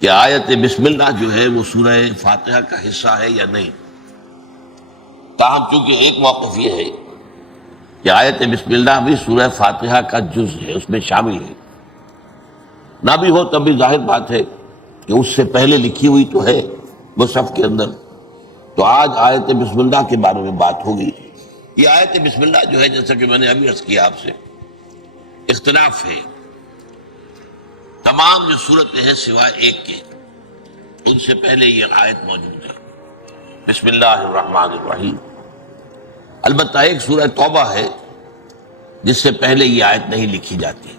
کہ آیت بسم اللہ جو ہے وہ سورہ فاتحہ کا حصہ ہے یا نہیں. تاہم چونکہ ایک موقف یہ ہے کہ آیت بسم اللہ بھی سورہ فاتحہ کا جز ہے، اس میں شامل ہے. نہ بھی ہو تب بھی ظاہر بات ہے کہ اس سے پہلے لکھی ہوئی تو ہے مصحف کے اندر. تو آج آیت بسم اللہ کے بارے میں بات ہوگی. یہ آیت بسم اللہ جو ہے، جیسا کہ میں نے ابھی عرض کیا آپ سے، اختلاف ہے. تمام جو صورتیں ہیں سوائے ایک کے، ان سے پہلے یہ آیت موجود ہے، بسم اللہ الرحمن الرحیم. البتہ ایک سورہ توبہ ہے جس سے پہلے یہ آیت نہیں لکھی جاتی.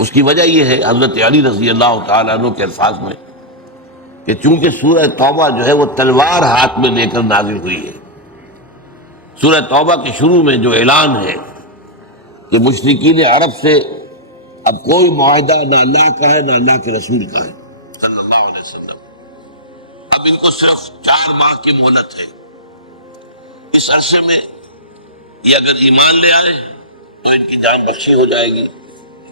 اس کی وجہ یہ ہے حضرت علی رضی اللہ تعالیٰ عنہ کے الفاظ میں کہ چونکہ سورہ توبہ جو ہے وہ تلوار ہاتھ میں لے کر نازل ہوئی ہے. سورہ توبہ کے شروع میں جو اعلان ہے کہ مشرکین عرب سے اب کوئی معاہدہ نہ اللہ کا ہے نہ اللہ کے رسول کا ہے صلی اللہ علیہ وسلم. اب ان کو صرف 4 ماہ کی مہلت ہے. اس عرصے میں یہ اگر ایمان لے آئے تو ان کی جان بخشی ہو جائے گی،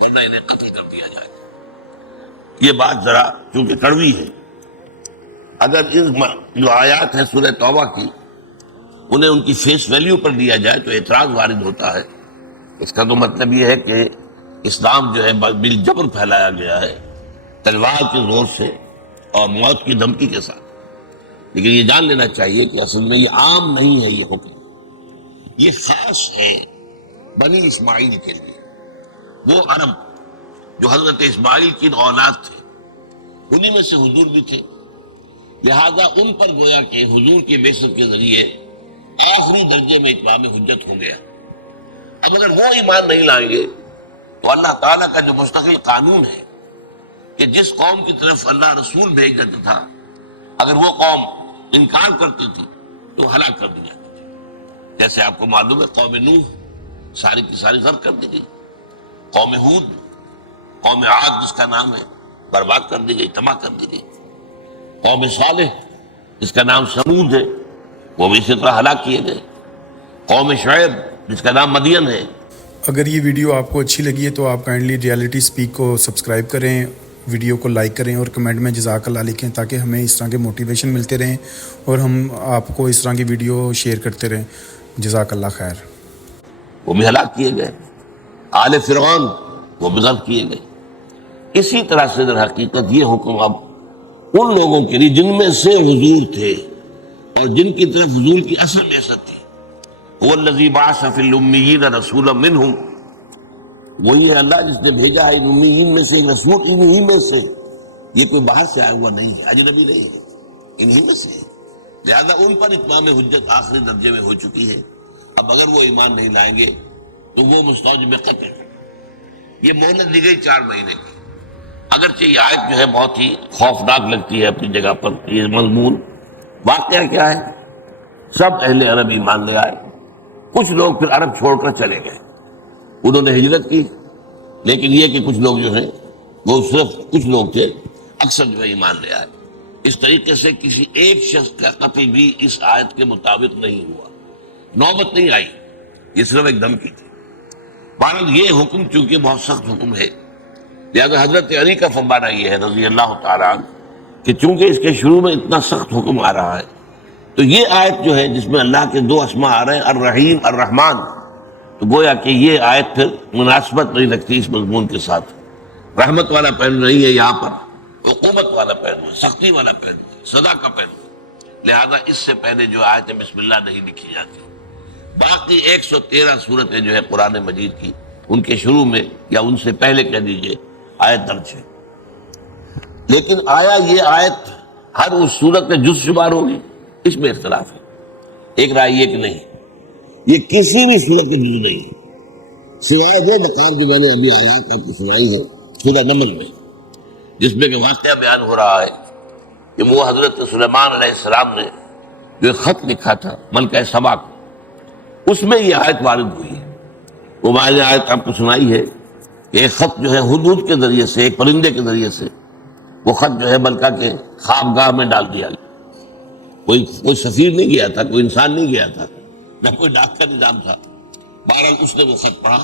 ورنہ انہیں قتل کر دیا جائے گا. یہ بات ذرا چونکہ کڑوی ہے. اگر اس جو آیات ہیں سورہ توبہ کی انہیں ان کی فیس ویلیو پر لیا جائے تو اعتراض وارد ہوتا ہے. اس کا تو مطلب یہ ہے کہ اسلام جو ہے بالجبر پھیلایا گیا ہے، تلوار کے زور سے اور موت کی دھمکی کے ساتھ. لیکن یہ جان لینا چاہیے کہ اصل میں یہ عام نہیں ہے. یہ حکم یہ خاص ہے بنی اسماعیل کے لیے. وہ عرب جو حضرت اسماعیل کی اولاد تھے، انہی میں سے حضور بھی تھے. لہذا ان پر گویا کہ حضور کے بعثت کے ذریعے آخری درجے میں اتمام حجت ہو گیا. اب اگر وہ ایمان نہیں لائیں گے تو اللہ تعالیٰ کا جو مستقل قانون ہے کہ جس قوم کی طرف اللہ رسول بھیج دیتا تھا، اگر وہ قوم انکار کرتی تھی تو ہلاک کر دی جاتی تھی. جیسے آپ کو معلوم ہے قوم نوح ساری کی ساری غرق کر دی گئی، قوم ہود، قوم عاد جس کا نام ہے برباد کر دی گئی، تباہ کر دی گئی. قوم صالح جس کا نام سمود ہے وہ بھی اسی طرح ہلاک کیے گئے. قوم شعیب جس کا نام مدین ہے. اگر یہ ویڈیو آپ کو اچھی لگی ہے تو آپ کائنڈلی ریالٹی سپیک کو سبسکرائب کریں، ویڈیو کو لائک کریں اور کمنٹ میں جزاک اللہ لکھیں تاکہ ہمیں اس طرح کے موٹیویشن ملتے رہیں اور ہم آپ کو اس طرح کی ویڈیو شیئر کرتے رہیں. جزاک اللہ خیر. وہ بھی ہلاک کیے گئے. آل فرعون وہ بھی غرق کیے گئے. اسی طرح سے در حقیقت یہ حکم اب ان لوگوں کے لیے جن میں سے حضور تھے اور جن کی طرف حضور کی اصل بعثت تھی. هو الذی بعث فی الامیین رسولا منہم، وہی ہے اللہ جس نے بھیجا ہے ان امیین میں سے ایک رسول، انہی میں سے. یہ کوئی باہر سے آیا ہوا نہیں ہے، اجنبی نہیں ہے، انہی میں سے ہے. لہذا ان پر اتمام حجت آخری درجے میں ہو چکی ہے. اب اگر وہ ایمان نہیں لائیں گے تو وہ مستوجب قتل ہے. یہ مہلت دی گئی 4 مہینے کی. اگرچہ یہ آیت جو ہے بہت ہی خوفناک لگتی ہے اپنی جگہ پر. یہ مضمون واقعہ کیا ہے؟ سب اہل عرب ایمان لے آئے. کچھ لوگ پھر عرب چھوڑ کر چلے گئے، انہوں نے ہجرت کی. لیکن یہ کہ کچھ لوگ جو ہیں وہ صرف کچھ لوگ تھے، اکثر جو ہے ایمان لے آئے. اس طریقے سے کسی ایک شخص کا قتل بھی اس آیت کے مطابق نہیں ہوا، نوبت نہیں آئی. یہ صرف ایک دھمکی تھی. بہرحال یہ حکم چونکہ بہت سخت حکم ہے، لہذا حضرت علی کا فرمانا یہ ہے رضی اللہ تعالیٰ عنہ کہ چونکہ اس کے شروع میں اتنا سخت حکم آ رہا ہے تو یہ آیت جو ہے جس میں اللہ کے 2 اسماء آ رہے ہیں الرحیم الرحمن، تو گویا کہ یہ آیت پھر مناسبت نہیں رکھتی اس مضمون کے ساتھ. رحمت والا پہلو نہیں ہے یہاں پر، حکومت والا پہلو ہے، سختی والا پہلو ہے، سزا کا پہلو ہے. لہذا اس سے پہلے جو آیت بسم اللہ نہیں لکھی جاتی. باقی 113 صورتیں جو ہے قرآن مجید کی ان کے شروع میں یا ان سے پہلے کہہ دیجئے آیت درج ہے. لیکن آیا یہ آیت ہر اس صورت میں جز شمار ہوگی؟ اس میں اختلاف ہے. ایک رائے یہ کہ نہیں، یہ کسی بھی صورت کے جز نہیں ہے سوائے وہ مقام جو میں نے ابھی آیات آپ کو سنائی ہے سورہ نمل میں، جس میں کہ واقعہ بیان ہو رہا ہے کہ وہ حضرت سلیمان علیہ السلام نے جو خط لکھا تھا ملکہ سبا کو، اس میں یہ آیت وارد ہوئی ہے. وہ میں نے آیت آپ کو سنائی ہے کہ ایک خط جو ہے حدود کے ذریعے سے، ایک پرندے کے ذریعے سے وہ خط جو ہے ملکہ کے خوابگاہ میں ڈال دیا. کوئی سفیر نہیں گیا تھا، کوئی انسان نہیں گیا تھا، نہ کوئی ڈاک کا نظام تھا. بہرحال اس نے وہ خط پڑھا،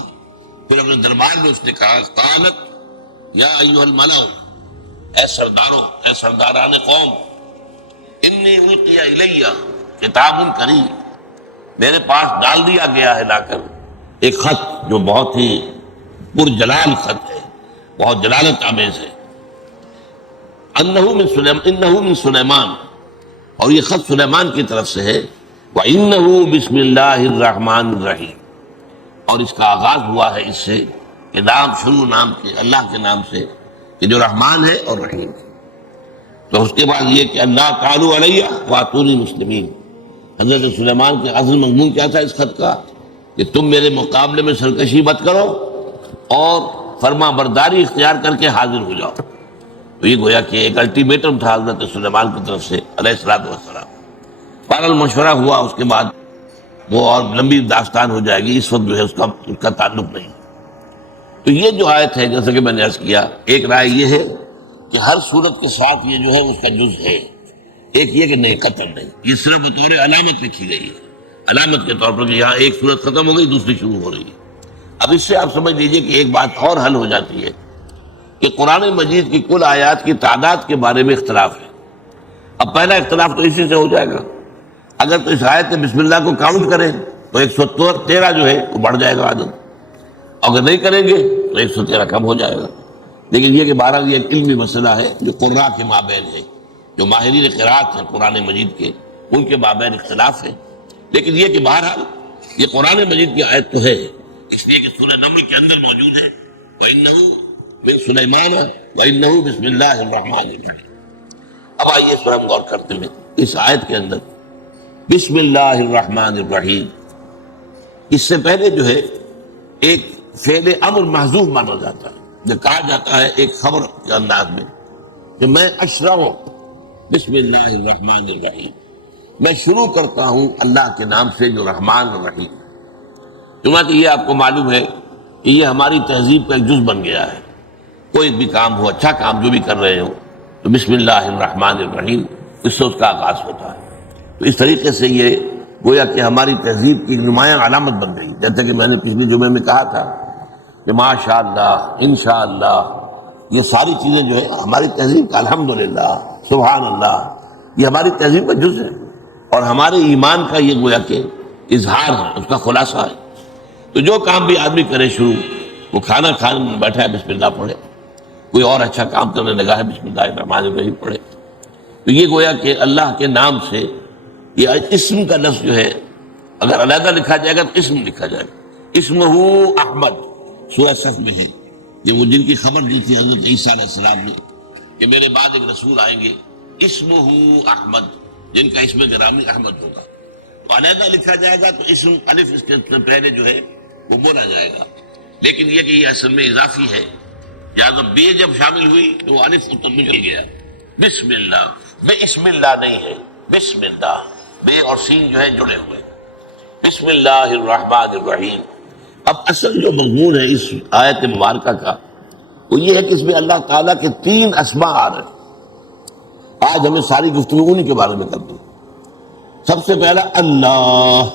پھر اپنے دربار میں اس نے کہا قالت یا ایھا الملأ، اے سرداروں، اے سرداران قوم، انی القی الیہ کتاب کریم، میرے پاس ڈال دیا گیا ہے لا کر ایک خط جو بہت ہی پرجلال خط ہے، بہت جلالت آمیز ہے، انہ من سلیمان، اور یہ خط سلیمان کی طرف سے ہے، وَإِنَّهُ بسم اللہ الرحمن الرحیم، اور اس کا آغاز ہوا ہے اس سے کہ نام شروع نام کے اللہ کے نام سے کہ جو رحمان ہے اور رحیم ہے۔ تو اس کے بعد یہ کہ اللہ تعالی علیہ واتونی مسلمین، حضرت سلیمان کے اصل مضمون کیا تھا اس خط کا کہ تم میرے مقابلے میں سرکشی مت کرو اور فرما برداری اختیار کر کے حاضر ہو جاؤ۔ تو یہ گویا کہ ایک الٹیمیٹم تھا حضرت سلیمان کی طرف سے علیہ الصلوۃ والسلام۔ بہرحال مشورہ ہوا، اس کے بعد وہ اور لمبی داستان ہو جائے گی، اس وقت جو ہے اس کا تعلق نہیں۔ تو یہ جو آیت ہے جیسا کہ میں نے عرض کیا، ایک رائے یہ ہے کہ ہر صورت کے ساتھ یہ جو ہے اس کا جز ہے، ایک یہ کہ نہیں قطعا نہیں، یہ صرف بطور علامت لکھی گئی ہے، علامت کے طور پر کہ یہاں ایک صورت ختم ہو گئی دوسری شروع ہو رہی ہے۔ اب اس سے آپ سمجھ لیجئے کہ ایک بات اور حل ہو جاتی ہے کہ قرآن مجید کی کل آیات کی تعداد کے بارے میں اختلاف ہے۔ اب پہلا اختلاف تو اسی سے ہو جائے گا، اگر تو اس آیت میں بسم اللہ کو کاؤنٹ کریں تو 113 جو ہے وہ بڑھ جائے گا عدد، اگر نہیں کریں گے تو 113 کم ہو جائے گا۔ لیکن یہ کہ بہرحال یہ ایک علمی مسئلہ ہے جو قراء کے مابین ہے، جو ماہرین قراءت ہیں قرآن مجید کے، ان کے مابین اختلاف ہے۔ لیکن یہ کہ بہرحال یہ قرآن مجید کی آیت تو ہے، اس لیے کہ سورہ نمل کے اندر موجود ہے وَإِنَّهُ مِن سُلَيْمَانَ وَإِنَّهُ بسم اللہ الرحمن الرحیم۔ اب آئیے اس پر ہم غور کرتے ہیں اس آیت کے اندر بسم اللہ الرحمن الرحیم، اس سے پہلے جو ہے ایک فعل امر محذوف مانا جاتا ہے، جو کہا جاتا ہے ایک خبر کے انداز میں کہ میں اشرع بسم اللہ الرحمن الرحیم، میں شروع کرتا ہوں اللہ کے نام سے جو رحمان الرحیم۔ چنانچہ یہ آپ کو معلوم ہے کہ یہ ہماری تہذیب کا ایک جز بن گیا ہے، کوئی بھی کام ہو، اچھا کام جو بھی کر رہے ہو تو بسم اللہ الرحمن الرحیم اس سے اس کا آغاز ہوتا ہے۔ تو اس طریقے سے یہ گویا کہ ہماری تہذیب کی نمایاں علامت بن گئی، جیسا کہ میں نے پچھلے جمعے میں کہا تھا کہ ماشاء اللہ، انشاءاللہ، یہ ساری چیزیں جو ہے ہماری تہذیب کا، الحمدللہ، سبحان اللہ، یہ ہماری تہذیب کا جز ہے اور ہمارے ایمان کا یہ گویا کہ اظہار ہے، اس کا خلاصہ ہے۔ تو جو کام بھی آدمی کرے شروع، وہ کھانا کھانے بیٹھا ہے بسم اللہ پڑھے، کوئی اور اچھا کام کرنے لگا ہے بسم اللہ الرحمن الرحیم پڑھے، تو یہ گویا کہ اللہ کے نام سے یہ اسم کا لفظ جو ہے اگر علیحدہ لکھا جائے گا تو اسم لکھا جائے گا۔ اسمہ احمد سورہ صف میں ہے، یہ وہ جن کی خبر دی تھی حضرت عیسیٰ علیہ السلام نے کہ میرے بعد ایک رسول آئیں گے اسمہ احمد، جن کا اسم گرامی احمد ہوگا، تو علیحدہ لکھا جائے گا تو اسم الف اس کے پہلے جو ہے وہ بولا جائے گا۔ لیکن یہ کہ یہ اصل میں اضافی ہے، یا جب بے جب شامل ہوئی تو وہ الف اتر میں چل گیا، بسم اللہ، بے اسم اللہ نہیں ہے، بسم اللہ، بے اور سین جو ہے جڑے ہوئے، بسم اللہ الرحمن الرحیم۔ اب اصل جو مضمون ہے اس آیت مبارکہ کا وہ یہ ہے کہ اس میں اللہ تعالیٰ کے 3 اسماء آ رہے ہیں۔ آج ہمیں ساری گفتگو انہی کے بارے میں کرتے ہیں۔ سب سے پہلا اللہ،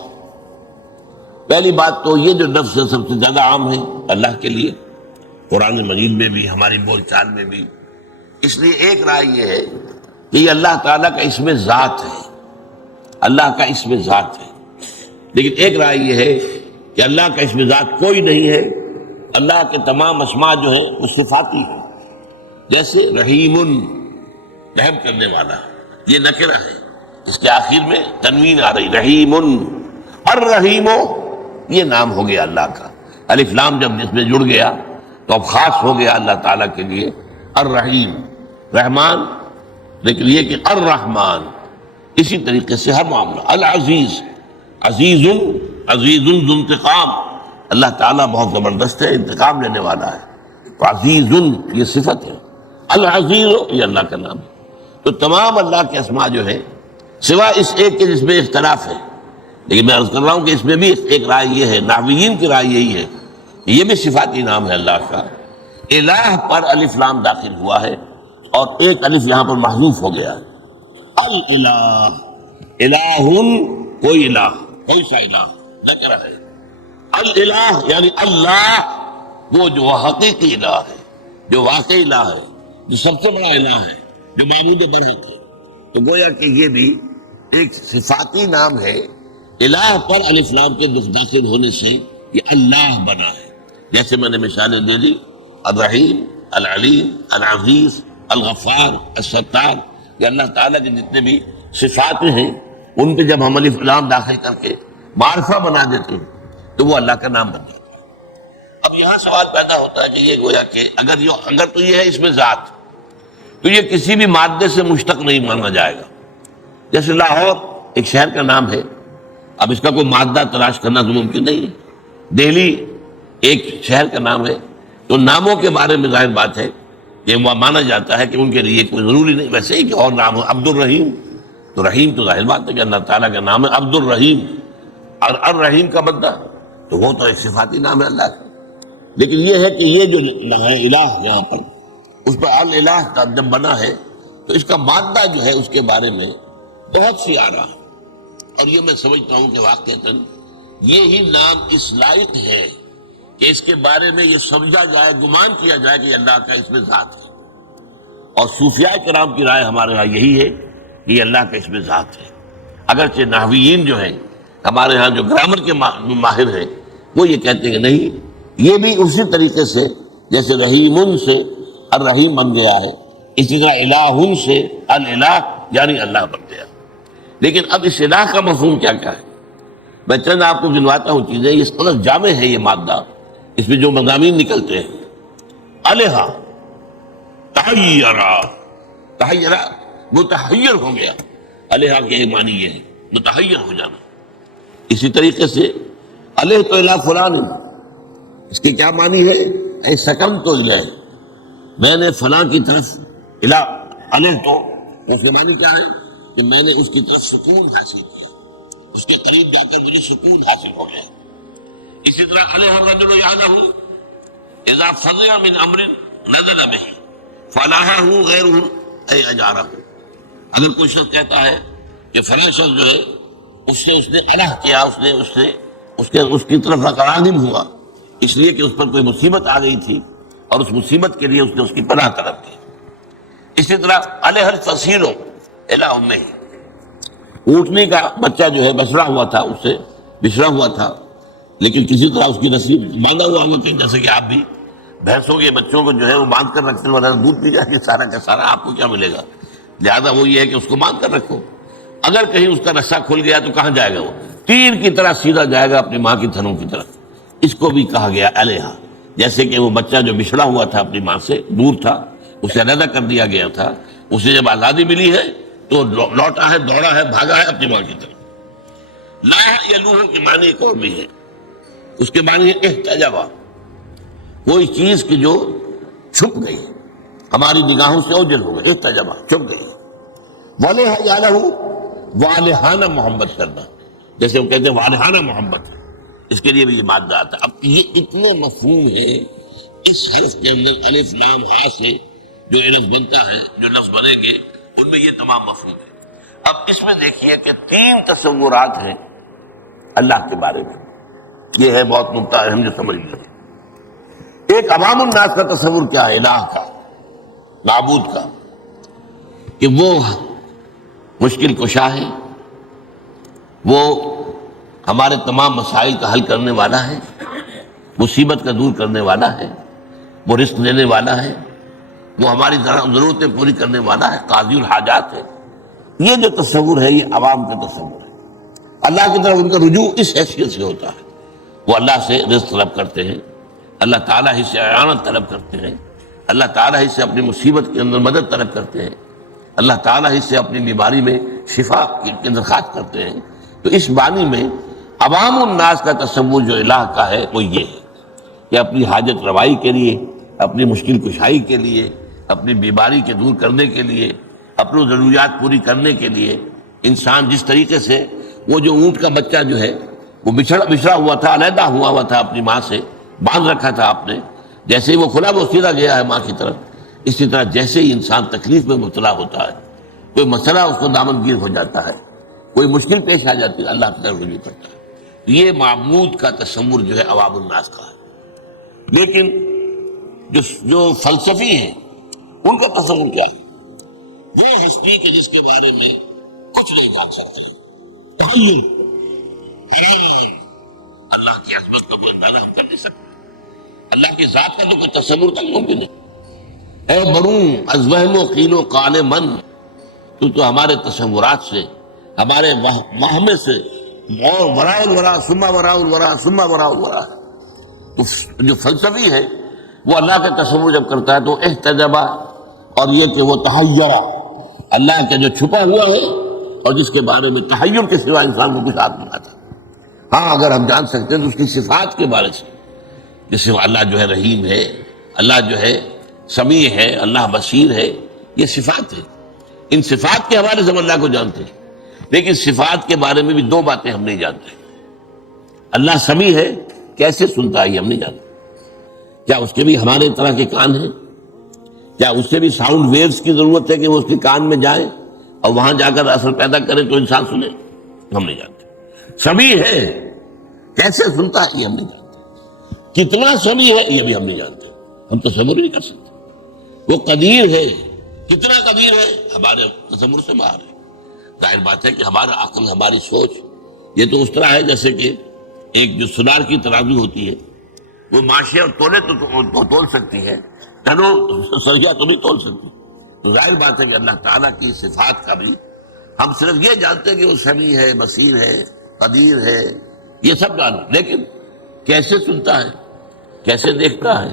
پہلی بات تو یہ جو لفظ ہے سب سے زیادہ عام ہے اللہ کے لیے، قرآن مجید میں بھی، ہماری بول چال میں بھی۔ اس لیے ایک رائے یہ ہے کہ یہ اللہ تعالیٰ کا اسم ذات ہے، اللہ کا اسم ذات ہے۔ لیکن ایک رائے یہ ہے کہ اللہ کا اسم ذات کوئی نہیں ہے، اللہ کے تمام اسماء جو ہیں وہ صفاتی ہیں، جیسے رحیم، رحم کرنے والا، یہ نکرہ ہے، اس کے آخر میں تنوین آ رہی، رحیم، الرحیم، یہ نام ہو گیا اللہ کا، الف لام جب اس میں جڑ گیا تو اب خاص ہو گیا اللہ تعالیٰ کے لیے الرحیم، رحمان۔ لیکن یہ کہ الرحمن، اسی طریقے سے ہر معاملہ، العزیز، عزیز، عزیز ذو انتقام، اللہ تعالیٰ بہت زبردست ہے، انتقام لینے والا ہے، تو عزیز یہ صفت ہے، العزیز یہ اللہ کا نام ہے۔ تو تمام اللہ کے اسماء جو ہے سوائے اس ایک کے جس میں اختلاف ہے، لیکن میں عرض کر رہا ہوں کہ اس میں بھی ایک رائے یہ ہے، نحویین کی رائے یہی ہے، یہ بھی صفاتی نام ہے اللہ کا۔ الہ پر الف لام داخل ہوا ہے اور ایک الف یہاں پر محذوف ہو گیا ہے، الالہ، الہ، کوئی الہ، کوئی سا الہ نہ کہہ رہا ہے، الالہ یعنی اللہ، وہ جو حقیقی الہ ہے، جو واقعی الہ ہے، جو سب سے بڑا الہ ہے، جو معبود برحق ہے، تو گویا کہ یہ بھی ایک صفاتی نام ہے۔ الہ پر الف لام کے داخل ہونے سے یہ اللہ بنا ہے۔ جیسے میں نے مثالیں دے دی، الرحیم، العلیم، العزیز، الغفار، الستار، یہ اللہ تعالیٰ کے جتنے بھی صفات ہیں ان پہ جب ہم الف لام داخل کر کے معرفہ بنا دیتے ہیں تو وہ اللہ کا نام بن جاتا ہے۔ اب یہاں سوال پیدا ہوتا ہے کہ یہ گویا کہ اگر تو یہ ہے اس میں ذات، تو یہ کسی بھی مادے سے مشتق نہیں مانا جائے گا۔ جیسے لاہور ایک شہر کا نام ہے، اب اس کا کوئی مادہ تلاش کرنا تو ممکن نہیں ہے۔ دہلی ایک شہر کا نام ہے، تو ناموں کے بارے میں ظاہر بات ہے کہ وہ مانا جاتا ہے کہ ان کے لیے کوئی ضروری نہیں، ویسے ہی کہ اور نام ہو عبد الرحیم، تو رحیم تو ظاہر بات ہے کہ اللہ تعالیٰ کا نام ہے عبد الرحیم، اور الرحیم کا بندہ تو وہ تو ایک صفاتی نام ہے اللہ کا۔ لیکن یہ ہے کہ یہ جو ہے الہ یہاں پر، اس پر الہ کا جب بنا ہے تو اس کا مادہ جو ہے اس کے بارے میں بہت سی آ رہا ہے، اور یہ میں سمجھتا ہوں کہ واقعتاً یہی نام اس لائق ہے کہ اس کے بارے میں یہ سمجھا جائے، گمان کیا جائے کہ اللہ کا اس میں ذات ہے۔ اور صوفیاء کرام کی رائے ہمارے ہاں یہی ہے کہ یہ اللہ کا اس میں ذات ہے۔ اگرچہ نحویین جو ہیں ہمارے ہاں، جو گرامر کے ماہر ہیں، وہ یہ کہتے ہیں کہ نہیں، یہ بھی اسی طریقے سے جیسے رحیم سے الرحیم بن گیا ہے، اسی طرح الہ سے الالہ یعنی اللہ بن گیا۔ لیکن اب اس الہ کا مفہوم کیا کیا ہے؟ میں چند آپ کو گنواتا ہوں چیزیں، اس قدر جامع ہے یہ مادہ، اس میں جو مضامین نکلتے ہیں۔ الہ، تحیرہ، تحیرہ متحیر ہو گیا، الہ کے ایک معنی یہ ہے متحیر ہو جانا۔ اسی طریقے سے الہ تو الہ فلان، اس کے کیا معنی ہے؟ اے سکن تو الہ، میں نے فلاں کی طرف الہ، الہ تو اس کے معنی کیا ہے کہ میں نے اس کی طرف سکون حاصل کیا، اس کے قریب جا کر مجھے سکون حاصل ہو گیا۔ اسی طرح الہ الرجل یعلہ اذا فزع من امر نزل به فلاحہ غیرہ اے اجارہ، اگر کوئی شخص کہتا ہے کہ فلاں شخص جو ہے اس نے الہ کیا، اس کی طرف راغب ہوا اس لیے کہ اس پر کوئی مصیبت آ گئی تھی اور اس مصیبت کے لیے اس نے اس کی پناہ طلب کی۔ اسی طرح الہ الفصیل الی امہ، اونٹنی کا بچہ جو ہے بچڑا ہوا تھا، اس سے بچھڑا ہوا تھا، لیکن کسی طرح اس کی نسل باندھا ہوا ہوتا ہے، جیسے کہ آپ بھی بھینسوں کے بچوں کو جو ہے وہ باندھ کر رکھتے ہیں، ورنہ دودھ پی جائے گا سارا کا سارا، آپ کو کیا ملے گا؟ لہذا وہ یہ ہے کہ اس کو باندھ کر رکھو، اگر کہیں اس کا رسہ کھل گیا تو کہاں جائے گا؟ وہ تیر کی طرح سیدھا جائے گا اپنی ماں کی تھنوں کی طرف۔ اس کو بھی کہا گیا الہ، جیسے کہ وہ بچہ جو بچھڑا ہوا تھا اپنی ماں سے، دور تھا، اسے علیحدہ کر دیا گیا تھا، اسے جب آزادی ملی ہے تو لوٹا ہے، دوڑا ہے، بھاگا ہے اپنی ماں کی طرف۔ لا یلوہ کے معنی ایک اور بھی ہے، اس کے معنی ہے احتجبا، کوئی چیز کی جو چھپ گئی، ہماری نگاہوں سے اوجھل ہو گئی، احتجبا چھپ گئی۔ والہ یالہ، والہانہ محبت کرنا، جیسے وہ کہتے ہیں والہانہ محبت، اس کے لیے بھی یہ مادہ آتا ہے۔ اب یہ اتنے مفہوم ہے اس حرف کے اندر، الف لام ہا سے جو لفظ بنتا ہے، جو لفظ بنیں گے ان میں یہ تمام مفہوم ہے۔ اب اس میں دیکھیے کہ 3 تصورات ہیں اللہ کے بارے میں، یہ ہے بہت نقطہ اہم جو سمجھ لیں۔ ایک عوام الناس کا تصور کیا ہے الہ کا، معبود کا، کہ وہ مشکل کشا ہے، وہ ہمارے تمام مسائل کا حل کرنے والا ہے، مصیبت کا دور کرنے والا ہے، وہ رزق دینے والا ہے، وہ ہماری ضرورتیں پوری کرنے والا ہے، قاضی الحاجات ہے۔ یہ جو تصور ہے یہ عوام کا تصور ہے۔ اللہ کی طرف ان کا رجوع اس حیثیت سے ہوتا ہے، وہ اللہ سے رزق طلب کرتے ہیں، اللہ تعالیٰ ہی سے اعانت طلب کرتے ہیں، اللہ تعالیٰ ہی سے اپنی مصیبت کے اندر مدد طلب کرتے ہیں، اللہ تعالیٰ ہی سے اپنی بیماری میں شفا کی درخواست کرتے ہیں۔ تو اس معنی میں عوام الناس کا تصور جو الہ کا ہے وہ یہ ہے کہ اپنی حاجت روائی کے لیے، اپنی مشکل کشائی کے لیے، اپنی بیماری کے دور کرنے کے لیے، اپنی ضروریات پوری کرنے کے لیے انسان جس طریقے سے وہ جو اونٹ کا بچہ جو ہے وہ بچھڑا ہوا تھا، علیحدہ ہوا تھا اپنی ماں سے، باندھ رکھا تھا آپ نے، جیسے ہی وہ کھلا وہ سیدھا گیا ہے ماں کی طرف، اسی طرح جیسے ہی انسان تکلیف میں مبتلا ہوتا ہے، کوئی مسئلہ اس کو دامنگیر ہو جاتا ہے، کوئی مشکل پیش آ جاتی ہے، اللہ کی طرف رجوع کرتا ہے۔ یہ معبود کا تصور جو ہے عوام الناس کا ہے۔ لیکن جو فلسفی ہیں ان کا تصور کیا ہے؟ وہ ہستی کے جس کے بارے میں کچھ نہیں کہا سکتے، تحیر، اللہ کی عظمت کا کوئی اندازہ ہم کر نہیں سکتے، اللہ کی ذات کا تو کوئی تصور تک ممکن نہیں۔ اے برون از وہم و قیل و قال من، تو ہمارے تصورات سے، ہمارے وہم سے، اور وراء الورا ثم وراء الورا ثم وراء الورا۔ تو جو فلسفی ہے وہ اللہ کا تصور جب کرتا ہے تو احتجبہ، اور یہ کہ وہ تحیرہ، اللہ کا جو چھپا ہوا ہے اور جس کے بارے میں تحیر کے سوا انسان کو کچھ یاد نہیں آتا۔ ہاں اگر ہم جان سکتے ہیں تو اس کی صفات کے بارے سے، جیسے اللہ جو ہے رحیم ہے، اللہ جو ہے سمیع ہے، اللہ بصیر ہے، یہ صفات ہے، ان صفات کے حوالے سے ہم اللہ کو جانتے ہیں۔ لیکن صفات کے بارے میں بھی دو باتیں ہم نہیں جانتے۔ اللہ سمیع ہے، کیسے سنتا ہے یہ ہم نہیں جانتے۔ کیا اس کے بھی ہمارے طرح کے کان ہیں؟ کیا اس سے بھی ساؤنڈ ویوز کی ضرورت ہے کہ وہ اس کے کان میں جائے اور وہاں جا کر اثر پیدا کرے تو انسان سنے؟ ہم نہیں جانتے۔ سمیع ہے، کیسے سنتا ہے یہ ہم نہیں جانتے۔ کتنا سمیع ہے یہ بھی ہم نہیں جانتے، ہم تصور نہیں کر سکتے۔ وہ قدیر ہے، کتنا قدیر ہے ہمارے تصور سے باہر ہے۔ ظاہر بات ہے کہ ہمارا عقل، ہماری سوچ یہ تو اس طرح ہے جیسے کہ ایک جو سنار کی ترازو ہوتی ہے، وہ ماشے اور تولے تو تول سکتی ہے، ٹنو سریا تو نہیں تول سکتی۔ تو ظاہر بات ہے کہ اللہ تعالیٰ کی صفات کا بھی ہم صرف یہ جانتے ہیں کہ وہ سمیع ہے، بصیر ہے، قدیر ہے، یہ سب جانتے، لیکن کیسے سنتا ہے، کیسے دیکھتا ہے،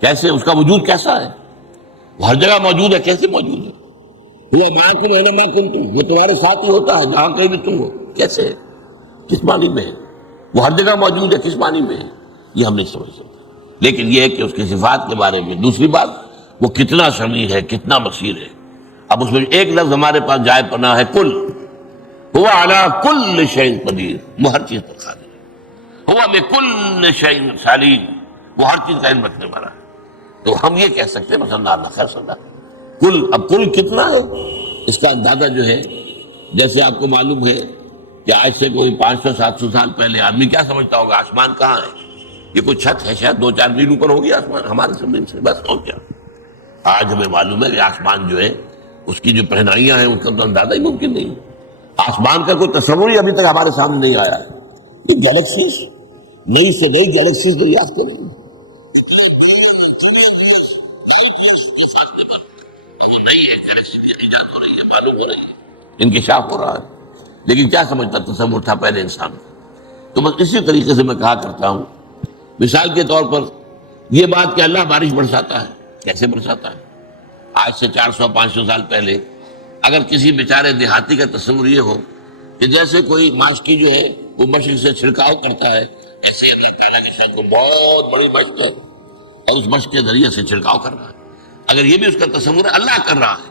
کیسے اس کا وجود کیسا ہے؟ وہ ہر جگہ موجود ہے، کیسے موجود ہے؟ وہ معکم اینما کنتم، وہ تمہارے ساتھ ہی ہوتا ہے جہاں کہیں بھی تم ہو، کیسے ہے؟ کس معنی میں ہے؟ وہ ہر جگہ موجود ہے، کس معنی میں ہے؟ یہ ہم نہیں سمجھ سکتے۔ لیکن یہ ہے کہ اس کی صفات کے بارے میں۔ دوسری بات، وہ کتنا سمیع ہے، کتنا بصیر ہے۔ اب اس میں ایک لفظ ہمارے پاس جائے پناہ ہے، کل، هو علی کل شیء قدیر، وہ ہر چیز پر قادر ہے۔ هو بکل شیء علیم، وہ ہر چیز کا علم رکھنے والا ہے۔ تو ہم یہ کہہ سکتے ہیں مثلا اللہ خیر صدا کل، اب کل کتنا ہے اس کا اندازہ جو ہے، جیسے آپ کو معلوم ہے کہ آج سے کوئی 500-700 سال پہلے آدمی کیا سمجھتا ہوگا آسمان کہاں ہے؟ یہ کوئی چھت ہے، شاید 2-4 میل اوپر ہوگی آسمان ہمارے زمین سے، بس اور کیا۔ آج ہمیں معلوم ہے کہ آسمان جو ہے اس کی جو پہنائیاں ہیں اس کا تو اندازہ ہی ممکن نہیں۔ آسمان کا کوئی تصور ہی ابھی تک ہمارے سامنے نہیں آیا ہے۔ یہ گلیکسیز، نئی سے نئی گلیکسیز دریافت کریں گے، معلوم ہو رہی ہے، انکشاف ہو رہا ہے، لیکن کیا سمجھتا تصور تھا پہلے انسان کو؟ تو بس اسی طریقے سے میں کہا کرتا ہوں، مثال کے طور پر یہ بات کہ اللہ بارش برساتا ہے، کیسے برساتا ہے؟ آج سے 400-500 سال پہلے اگر کسی بیچارے دیہاتی کا تصور یہ ہو کہ جیسے کوئی ماشکی جو ہے وہ مشق سے چھڑکاؤ کرتا ہے، ایسے اللہ تعالیٰ کے ساتھ کو بہت بڑی مشق ہے اور اس مشق کے ذریعے سے چھڑکاؤ کر رہا ہے، اگر یہ بھی اس کا تصور ہے اللہ کر رہا ہے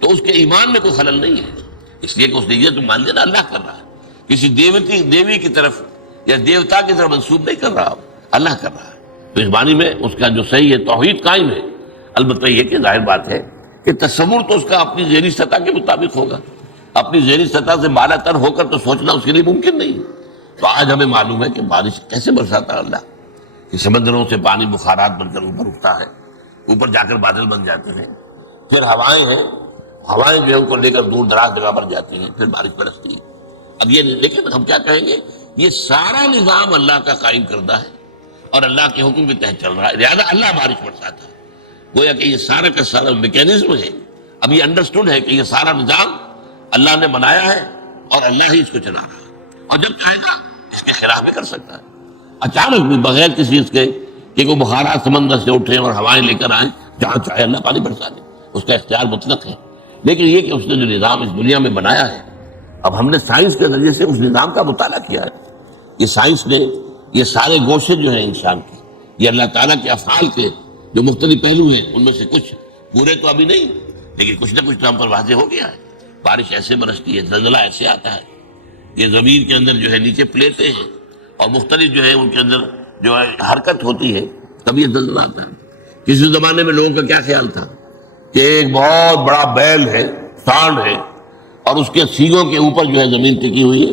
تو اس کے ایمان میں کوئی خلل نہیں ہے، اس لیے کہ اس نے یہ تو مان لینا اللہ کر رہا ہے، کسی دیوی کی طرف یا دیوتا کی طرف منسوب نہیں کر رہا، اللہ کر رہا ہے۔ تو اس معنی میں اس کا جو صحیح ہے توحید قائم ہے۔ البتہ یہ کہ ظاہر بات ہے کہ تصور تو اس کا اپنی ذہنی سطح کے مطابق ہوگا، اپنی ذہنی سطح سے بالا تر ہو کر تو سوچنا اس کے لیے ممکن نہیں۔ تو آج ہمیں معلوم ہے کہ بارش کیسے برساتا ہے اللہ، کہ سمندروں سے پانی بخارات بن کر اوپر اٹھتا ہے، اوپر جا کر بادل بن جاتے ہیں، پھر ہوائیں ہیں، ہوائیں جو ہے ان کو لے کر دور دراز جگہ پر جاتی ہیں، پھر بارش برستی ہے۔ اب یہ لیکن ہم کیا کہیں گے، یہ سارا نظام اللہ کا قائم کردہ ہے اور اللہ کے حکم کے تحت چل رہا ہے، لہذا اللہ بارش برساتا ہے۔ گویا کہ یہ سارا کا سارا میکینزم ہے، اب یہ انڈرسٹوڈ ہے کہ یہ سارا نظام اللہ نے بنایا ہے اور اللہ ہی اس کو چلا رہا ہے، اور جب چاہے گا اس کے خلاف بھی کر سکتا ہے، اچانک بھی بغیر کسی چیز کے کہ کوئی بخارات سمندر سے اٹھے اور ہوائیں لے کر آئیں، جہاں چاہے اللہ پانی برسا دے، اس کا اختیار مطلق ہے۔ لیکن یہ کہ اس نے جو نظام اس دنیا میں بنایا ہے، اب ہم نے سائنس کے ذریعے سے اس نظام کا مطالعہ کیا ہے۔ یہ سائنس نے یہ سارے گوشے جو ہیں انسان کے، یہ اللہ تعالیٰ کے افعال کے جو مختلف پہلو ہیں، ان میں سے کچھ پورے تو ابھی نہیں، لیکن کچھ نہ کچھ تو ہم پر واضح ہو گیا ہے۔ بارش ایسے برستی ہے، زلزلہ ایسے آتا ہے، یہ زمین کے اندر جو ہے نیچے پلیٹیں ہیں اور مختلف جو ہے ان کے اندر جو ہے حرکت ہوتی ہے، تب یہ زلزلہ آتا ہے۔ کسی زمانے میں لوگوں کا کیا خیال تھا کہ ایک بہت بڑا بیل ہے، سانڈ ہے، اور اس کے سینگوں کے اوپر جو ہے زمین ٹکی ہوئی ہے،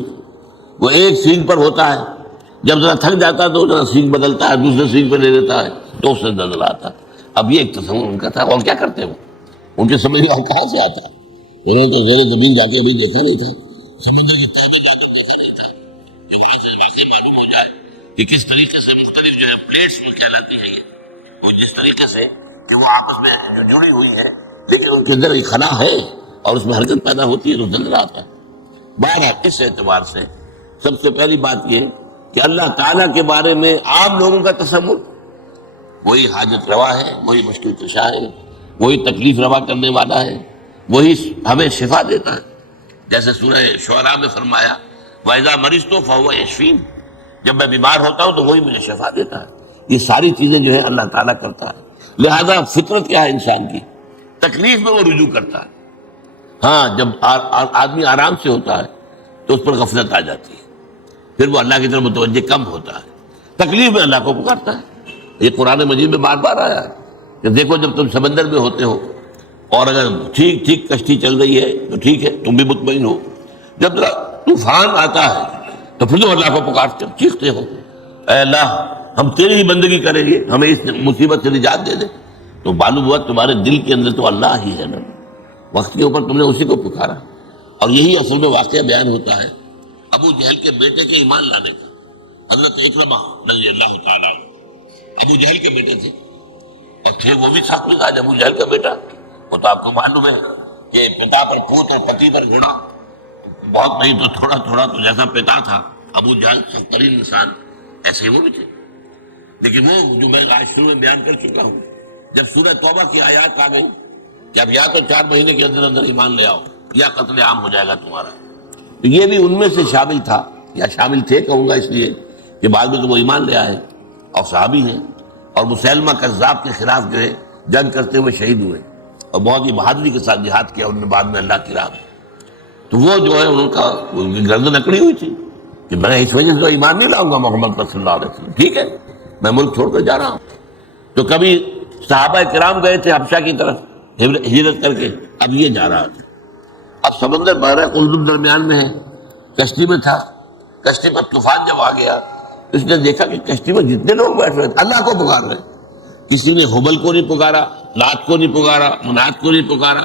وہ ایک سینگ پر ہوتا ہے، جب ذرا تھک جاتا ہے تو ذرا سینگ بدلتا ہے، دوسرے سینگ پہ لے لیتا ہے، تو اس سے زلزلہ آتا ہے۔ اب یہ ایک تصور ان کا تھا، اور کیا کرتے وہ، ان کے سمجھ میں اور کہاں سے آتا؟ انہوں نے تو زیر زمین جا کے ابھی دیکھا نہیں تھا، سمندر کی تہہ میں جا کر دیکھا نہیں تھا کہ وہاں سے واقعی معلوم ہو جائے کہ کس طریقے سے مختلف جو ہے پلیٹس میں کہلاتی ہیں یہ، اور جس طریقے سے کہ وہ آپس میں جو جڑی ہوئی ہے لیکن ان کے اندر ایک خلا ہے اور اس میں حرکت پیدا ہوتی ہے تو زلزلہ آتا ہے۔ بہرحال اس اعتبار سے سب سے پہلی بات یہ کہ اللہ تعالیٰ کے بارے میں عام لوگوں کا تصور وہی حاجت روا ہے، وہی مشکل کشا ہے، وہی تکلیف روا کرنے والا ہے، وہی ہمیں شفا دیتا ہے۔ جیسے سورہ شعراء میں فرمایا وَإِذَا مَرِضْتُ فَهُوَ يَشْفِينِ، جب میں بیمار ہوتا ہوں تو وہی مجھے شفا دیتا ہے۔ یہ ساری چیزیں جو ہے اللہ تعالیٰ کرتا ہے، لہذا فطرت کیا ہے انسان کی، تکلیف میں وہ رجوع کرتا ہے۔ ہاں جب آدمی آرام سے ہوتا ہے تو اس پر غفلت آ جاتی ہے، پھر وہ اللہ کی طرف متوجہ کم ہوتا ہے، تکلیف میں اللہ کو پکارتا ہے۔ یہ قرآن مجید میں بار بار آیا ہے کہ دیکھو جب تم سمندر میں ہوتے ہو اور اگر ٹھیک ٹھیک کشتی چل رہی ہے تو ٹھیک ہے، تم بھی مطمئن ہو، جب ذرا طوفان آتا ہے تو پھر تم اللہ کو پکارتے ہو، چیختے ہو اے اللہ ہم تیری ہی بندگی کریں گے، ہمیں اس مصیبت سے نجات دے دے، تو معلوم ہوا تمہارے دل کے اندر تو اللہ ہی ہے نا، وقت کے اوپر تم نے اسی کو پکارا۔ اور یہی اصل میں واقعہ بیان ہوتا ہے ابو جہل کے بیٹے کے ایمان لانے کا۔ حضرت اکرمہ رضی اللہ تعالیٰ عنہ ابو جہل کے بیٹے تھے، اور تھے وہ بھی ساتھ میں، آج ابو جہل کا بیٹا، وہ تو آپ کو معلوم ہے کہ پتا پر پوت اور پتی پر گھوڑا، بہت نہیں تو تھوڑا تھوڑا تو جیسا پتا تھا ابو جہل سخت ترین انسان، ایسے ہی وہ بھی تھے۔ لیکن وہ جو میں آج شروع میں بیان کر چکا ہوں، جب سورہ توبہ کی آیات آ گئی کہ اب یا تو 4 مہینے کے اندر اندر ایمان لے آؤ یا قتل عام ہو جائے گا تمہارا، تو یہ بھی ان میں سے شامل تھا، یا شامل تھے کہوں گا اس لیے کہ بعد میں تو وہ ایمان لے آئے اور صحابی ہیں، اور مسیلمہ کذاب کے خلاف جو ہے جنگ کرتے ہوئے شہید ہوئے، اور بہت ہی بہادری کے ساتھ جہاد کیا انہوں نے بعد میں اللہ کی راہ میں۔ تو وہ جو ہے ان کی گردن اکڑی ہوئی تھی کہ میں اس وجہ سے تو ایمان نہیں لاؤں گا محمد صلی اللہ علیہ وسلم، ٹھیک ہے میں ملک چھوڑ کر جا رہا ہوں۔ تو کبھی صحابہ کرام گئے تھے حبشہ کی طرف ہجرت کر کے، اب یہ جا رہا تھا، اب سمندر بحر قلزم درمیان میں ہے، کشتی میں تھا، کشتی پر طوفان جب آ گیا اس نے دیکھا کہ کشتی میں جتنے لوگ بیٹھ رہے تھے اللہ کو پکار رہے، کسی نے حبل کو نہیں پکارا، لات کو نہیں پکارا، منات کو نہیں پکارا،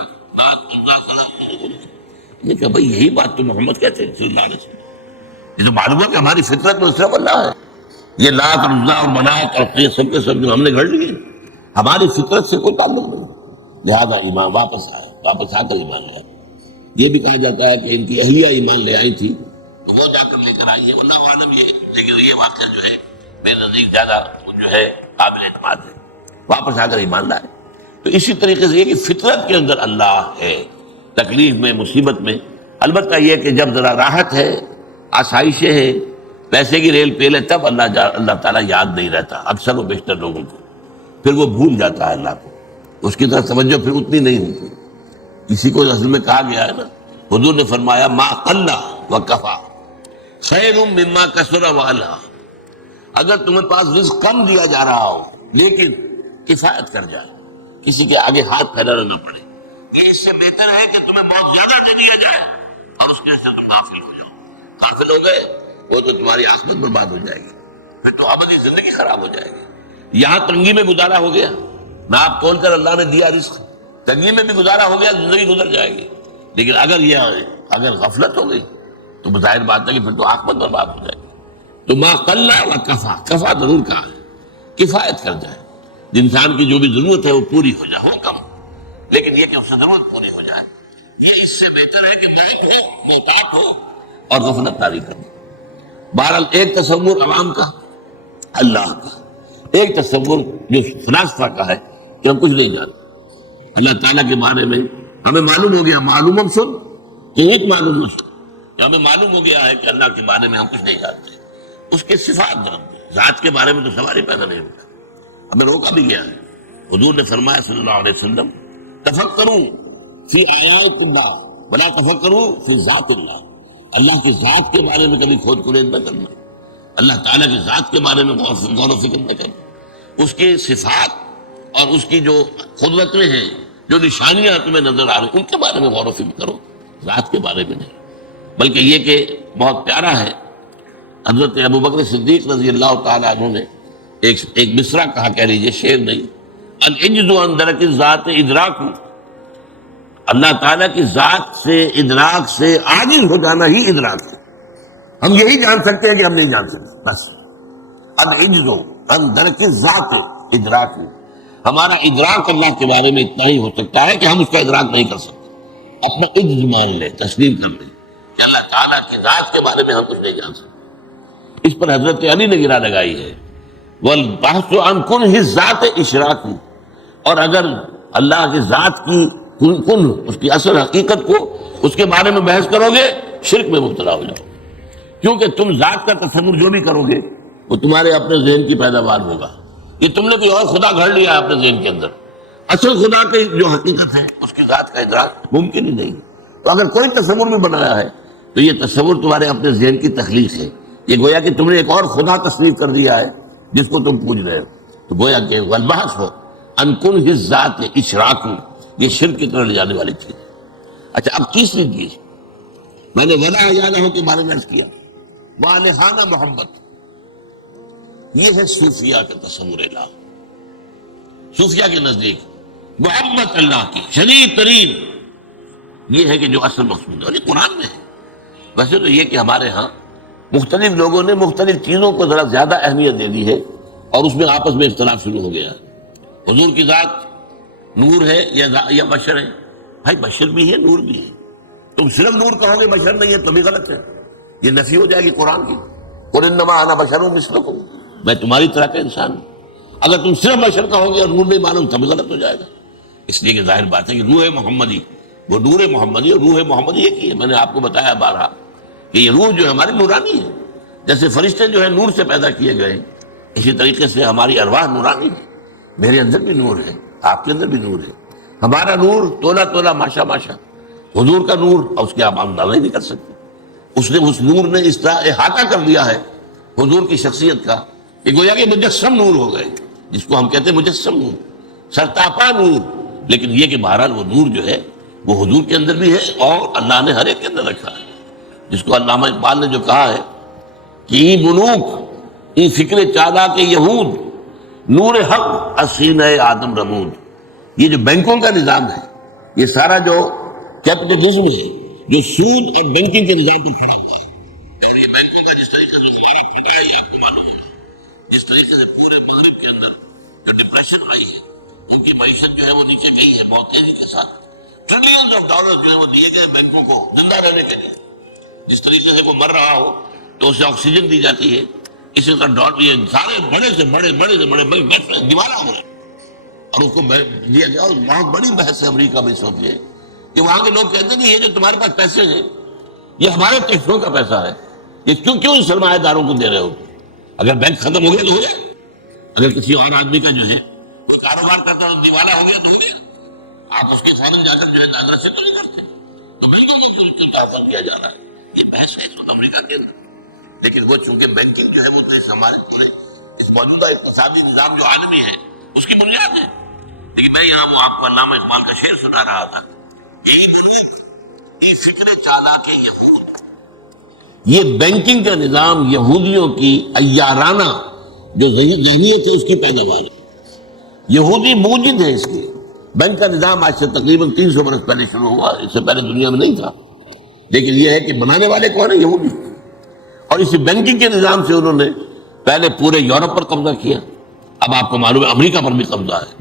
یہ کہ بھائی یہی بات تو محمد کہتے ہیں صلی اللہ علیہ وسلم، یہ تو معلوم ہے کہ ہماری فطرت میں صرف اللہ ہے، یہ لات اور عزا اور منات اور یہ سب کے سب جو ہم نے گھڑ لیے ہماری فطرت سے کوئی تعلق نہیں، لہذا ایمان واپس آیا، واپس آ کر ایمان لے آیا۔ یہ بھی کہا جاتا ہے کہ ان کی اہلیہ ایمان لے آئی تھی تو وہ جا کر لے کر آئی ہے، اللہ عالم یہ، لیکن یہ واقعہ جو ہے میرے نزدیک زیادہ جو ہے قابل اعتماد ہے، واپس آ کر ایمان لائے۔ تو اسی طریقے سے یہ کہ فطرت کے اندر اللہ ہے، تکلیف میں مصیبت میں، البتہ یہ کہ جب ذرا راحت ہے، آسائشیں ہیں، پیسے کی ریل پیل ہے، تب اللہ تعالیٰ یاد نہیں رہتا اکثر و بیشتر لوگوں کو، پھر وہ بھول جاتا ہے اللہ کو، اس کی طرف توجہ پھر اتنی نہیں ہوتی۔ کسی کو اصل میں کہا گیا ہے نا، حضور نے فرمایا ما قل وکفا خیر مما کثر وعلا، اگر تمہیں پاس رزق کم دیا جا رہا ہو لیکن کفایت کر جائے، کسی کے آگے ہاتھ پھیلانا نہ پڑے، یہ اس سے بہتر ہے کہ تمہیں بہت زیادہ دے دیا جائے اور اس کے سے تم غافل ہو جاؤ۔ غافل ہو گئے وہ تو تمہاری آخرت برباد ہو جائے گی، پھر تو ابدی زندگی خراب ہو جائے گی۔ یہاں تنگی میں گزارا ہو گیا، ناپ تول کر اللہ نے دیا رزق، تنگی میں بھی گزارا ہو گیا، زندگی گزر جائے گی، لیکن اگر غفلت ہو گئی تو بظاہر بات ہے کہ پھر تو آخرت برباد ہو جائے گی۔ تو ما قل و کفا، کفا ضرور کہا ہے، کفایت کر جائے، انسان کی جو بھی ضرورت ہے وہ پوری ہو جائے، ہو کم لیکن یہ کہ اس سے ضرورت پوری ہو جائے، یہ اس سے بہتر ہے کہ غائب ہو، محتاط ہو اور غفلت طاری کرو۔ بہرحال ایک تصور عوام کا، اللہ کا، ایک تصور جو فلاسفہ کا ہے کہ ہم کچھ نہیں جانتے اللہ تعالیٰ کے بارے میں، ہمیں معلوم ہو گیا، معلوم سن کہ ایک معلوم سن، کہ ہمیں معلوم ہو گیا ہے کہ اللہ کے بارے میں ہم کچھ نہیں جانتے، اس کے صفات درد، ذات کے بارے میں تو سوال ہی پیدا نہیں ہوتا، ہمیں روکا بھی گیا ہے۔ حضور نے فرمایا صلی اللہ علیہ وسلم تفکروا فی آیات اللہ ولا تفکروا فی ذات اللہ، اللہ کی ذات کے بارے میں کبھی کھود کلید نہ کرنا، اللہ تعالیٰ کی ذات کے بارے میں غور و فکر نہ کرنا، اس کے صفات اور اس کی جو قدرتیں ہیں، جو نشانیاں تمہیں نظر آ رہی ان کے بارے میں غور و فکر کرو، ذات کے بارے میں نہیں۔ بلکہ یہ کہ بہت پیارا ہے، حضرت ابوبکر صدیق رضی اللہ تعالیٰ عنہ نے ایک مصرع کہا، کہہ لیجیے شعر نہیں، العجز عن درک الذات ادراک، اللہ تعالیٰ کی ذات سے ادراک سے عاجز ہو جانا ہی ادراک ہے. ہم یہی جان سکتے ہیں کہ ہم نہیں جان سکتے بس. العجز عن درک الذات ادراک، ہمارا ادراک اللہ کے بارے میں اتنا ہی ہو سکتا ہے کہ ہم اس کا ادراک نہیں کر سکتے. اپنا عجز مان لیں، تسلیم کر لیں کہ اللہ تعالیٰ کی ذات کے بارے میں ہم کچھ نہیں جان سکتے. اس پر حضرت علی نے گرا لگائی ہے والبحث عن کنہ الذات اشراک، اور اگر اللہ کی ذات کی کن اس کی اصل حقیقت کو اس کے بارے میں بحث کرو گے شرک میں مبتلا ہو جاؤ. کیونکہ تم ذات کا تصور جو بھی کرو گے وہ تمہارے اپنے ذہن کی پیداوار ہوگا. یہ تم نے کوئی اور خدا گھڑ لیا ہے اپنے ذہن کے اندر. اصل خدا کی جو حقیقت ہے اس کی ذات کا ادراک ممکن ہی نہیں. تو اگر کوئی تصور بھی بنایا ہے تو یہ تصور تمہارے اپنے ذہن کی تخلیق ہے. یہ گویا کہ تم نے ایک اور خدا تصنیف کر دیا ہے جس کو تم پوج رہے ہو. تو گویا کہ والبحث ہو عن کنہ الذات اشراک، یہ شرک کی طرح لے جانے والی چیز ہے. اچھا، اب تیسری چیز میں نے ولا یادہ کے بارے میں عرض کیا، والہانہ محبت. یہ ہے صوفیہ کا تصور الہ. صوفیہ کے نزدیک محبت اللہ کی شدید ترین یہ ہے کہ جو اصل مقصود ہے، اور یہ قرآن میں ہے. ویسے تو یہ کہ ہمارے ہاں مختلف لوگوں نے مختلف چیزوں کو ذرا زیادہ اہمیت دے دی ہے اور اس میں آپس میں اختلاف شروع ہو گیا ہے. حضور کی ذات نور ہے یا بشر ہے؟ بھائی بشر بھی ہے، نور بھی ہے. تم صرف نور کہو گے بشر نہیں ہے تو بھی غلط ہے. یہ نفی ہو جائے گی قرآن کی. قل انما انا بشر مثلکم، میں تمہاری طرح کا انسان ہوں. اگر تم صرف بشر کہو گے اور نور نہیں مانو تب غلط ہو جائے گا. اس لیے کہ ظاہر بات ہے کہ روح محمدی، وہ نور محمدی اور روح محمدی ایک ہی ہے. میں نے آپ کو بتایا بارہا کہ یہ روح جو ہے ہماری نورانی ہے. جیسے فرشتے جو ہے نور سے پیدا کیے گئے، اسی طریقے سے ہماری ارواح نورانی ہے. میرے اندر بھی نور ہے، آپ کے اندر بھی نور ہے. ہمارا نور تولا تولا ماشا ماشا، حضور کا نور اور اس کے آپ اندازہ ہی نہیں کر سکتے. اس نور نے اس طرح احاطہ کر دیا ہے حضور کی شخصیت کا کہ گویا کہ مجسم نور ہو گئے، جس کو ہم کہتے ہیں مجسم نور، سرتاپا نور. لیکن یہ کہ بہرحال وہ نور جو ہے وہ حضور کے اندر بھی ہے اور اللہ نے ہر ایک کے اندر رکھا ہے. جس کو علامہ اقبال نے جو کہا ہے کہ ای بنوک ای فکر چادا کے یہود نور حق اسینہ آدم رمود. یہ جو بینکوں کا نظام ہے، یہ سارا جو کیپٹلزم ہے جو سود اور بینکنگ کے نظام پر کھڑا ہوا ہے، اور یہ بینکوں کا جس طریقے سے ہمارا پھٹا ہے یہ آپ کو معلوم ہوگا. جس طریقے سے پورے مغرب کے اندر جو ڈپریشن آئی ہے، ان کی معیشت جو ہے وہ نیچے گئی ہے بہت تیزی کے ساتھ. ٹریلینز آف ڈالر جو ہے وہ دیے گئے بینکوں کو زندہ رہنے کے لیے. جس طریقے سے وہ مر رہا ہو تو اسے آکسیجن دی جاتی ہے، اسی طرح ڈالر یہ سارے بڑے سے بڑے دیوالا ہو رہے ہیں. اور اس کو دیا گیا. اور بہت بڑی بحث ہے امریکہ میں اس وقت یہ کہ وہاں کے لوگ کہتے ہیں یہ جو تمہارے پاس پیسے ہیں یہ ہمارے ٹیکسوں کا پیسہ ہے، یہ کیوں سرمایہ داروں کو دے رہے ہو؟ اگر بینک ختم ہو گیا تو ہو جائے. اگر کسی اور آدمی کا جو ہے کوئی کاروبار کرتا ہے دیوالا ہو گیا تو ہو گیا. آپ اس کے فوراً جا کر جو ہے دادرا سے تو نہیں کرتے. تو بینکوں میں کیوں تحفظ کیا جا رہا ہے؟ یہ بحث ہے اس وقت امریکہ کے اندر. لیکن وہ چونکہ بینکنگ جو ہے وہ ہمارے پورے اس موجودہ اقتصادی نظام جو عالمی ہے اس کی بنیاد ہے. لیکن میں یہاں آپ کو علامہ اقبال کا شعر سنا رہا تھا، یہ فکر چالا کے یہود. یہ بینکنگ کا نظام یہودیوں کی عیارانہ جو ذہنیت ہے اس کی پیداوار ہے. یہودی موجد ہے اس کے. بینک کا نظام آج سے تقریباً 300 برس پہلے شروع ہوا، اس سے پہلے دنیا میں نہیں تھا. لیکن یہ ہے کہ بنانے والے کون ہیں؟ یہودی. اور اسی بینکنگ کے نظام سے انہوں نے پہلے پورے یورپ پر قبضہ کیا. اب آپ کو معلوم ہے امریکہ پر بھی قبضہ ہے.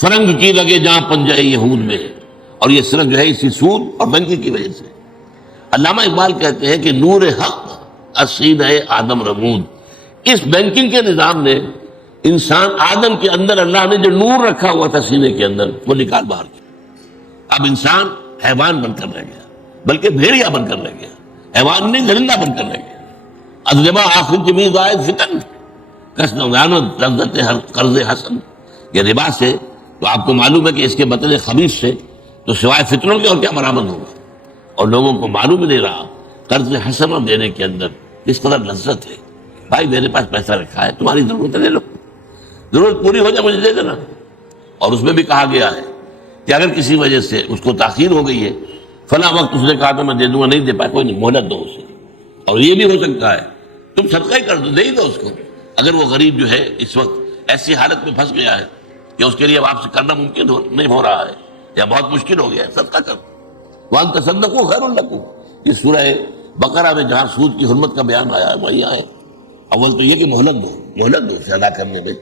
فرنگ کی لگے جہاں پنجہ یہود میں، اور یہ صرف جو ہے اسی سود اور بینکنگ کی وجہ سے. علامہ اقبال کہتے ہیں کہ نور حق اسینہ آدم رمود. اس بینکنگ کے نظام نے انسان آدم کے اندر اللہ نے جو نور رکھا ہوا تھا سینے کے اندر وہ نکال باہر کیا. اب انسان حیوان بن کر رہ گیا، بلکہ بھیڑیا بن کر رہ گیا. حیوان نہیں، درندہ بن کر رہ گیا. ادربا آخر جمی زائد فتن کسن غانت لذت قرض حسن. یہ ربا سے تو آپ کو معلوم ہے کہ اس کے بدلے خبیث سے تو سوائے فتنوں کے اور کیا برآمد ہوگا. اور لوگوں کو معلوم ہی نہیں رہا قرض حسن اور دینے کے اندر اس قدر لذت ہے. بھائی میرے پاس پیسہ رکھا ہے، تمہاری ضرورت لے لو، ضرورت پوری ہو جائے مجھے دے دینا. اور اس میں بھی کہا گیا ہے کہ اگر کسی وجہ سے اس کو تاخیر ہو گئی ہے، فلاں وقت اس نے کہا تو میں دے دوں گا، نہیں دے پایا، کوئی نہیں، مہلت دو اسے. اور یہ بھی ہو سکتا ہے تم صدقہ ہی کر دو، دے ہی دو اس کو. اگر وہ غریب جو ہے اس وقت ایسی حالت میں پھنس گیا ہے کہ اس کے لیے اب آپ سے کرنا ممکن نہیں ہو رہا ہے یا بہت مشکل ہو گیا ہے، صدقہ کر. وَأَن تَصَدَّقُوا خَيْرٌ لَكُمْ. اس سورہ بقرہ میں جہاں سود کی حرمت کا بیان آیا ہے وہی آئے. اول تو یہ کہ مہلت دو اسے ادا کرنے میں.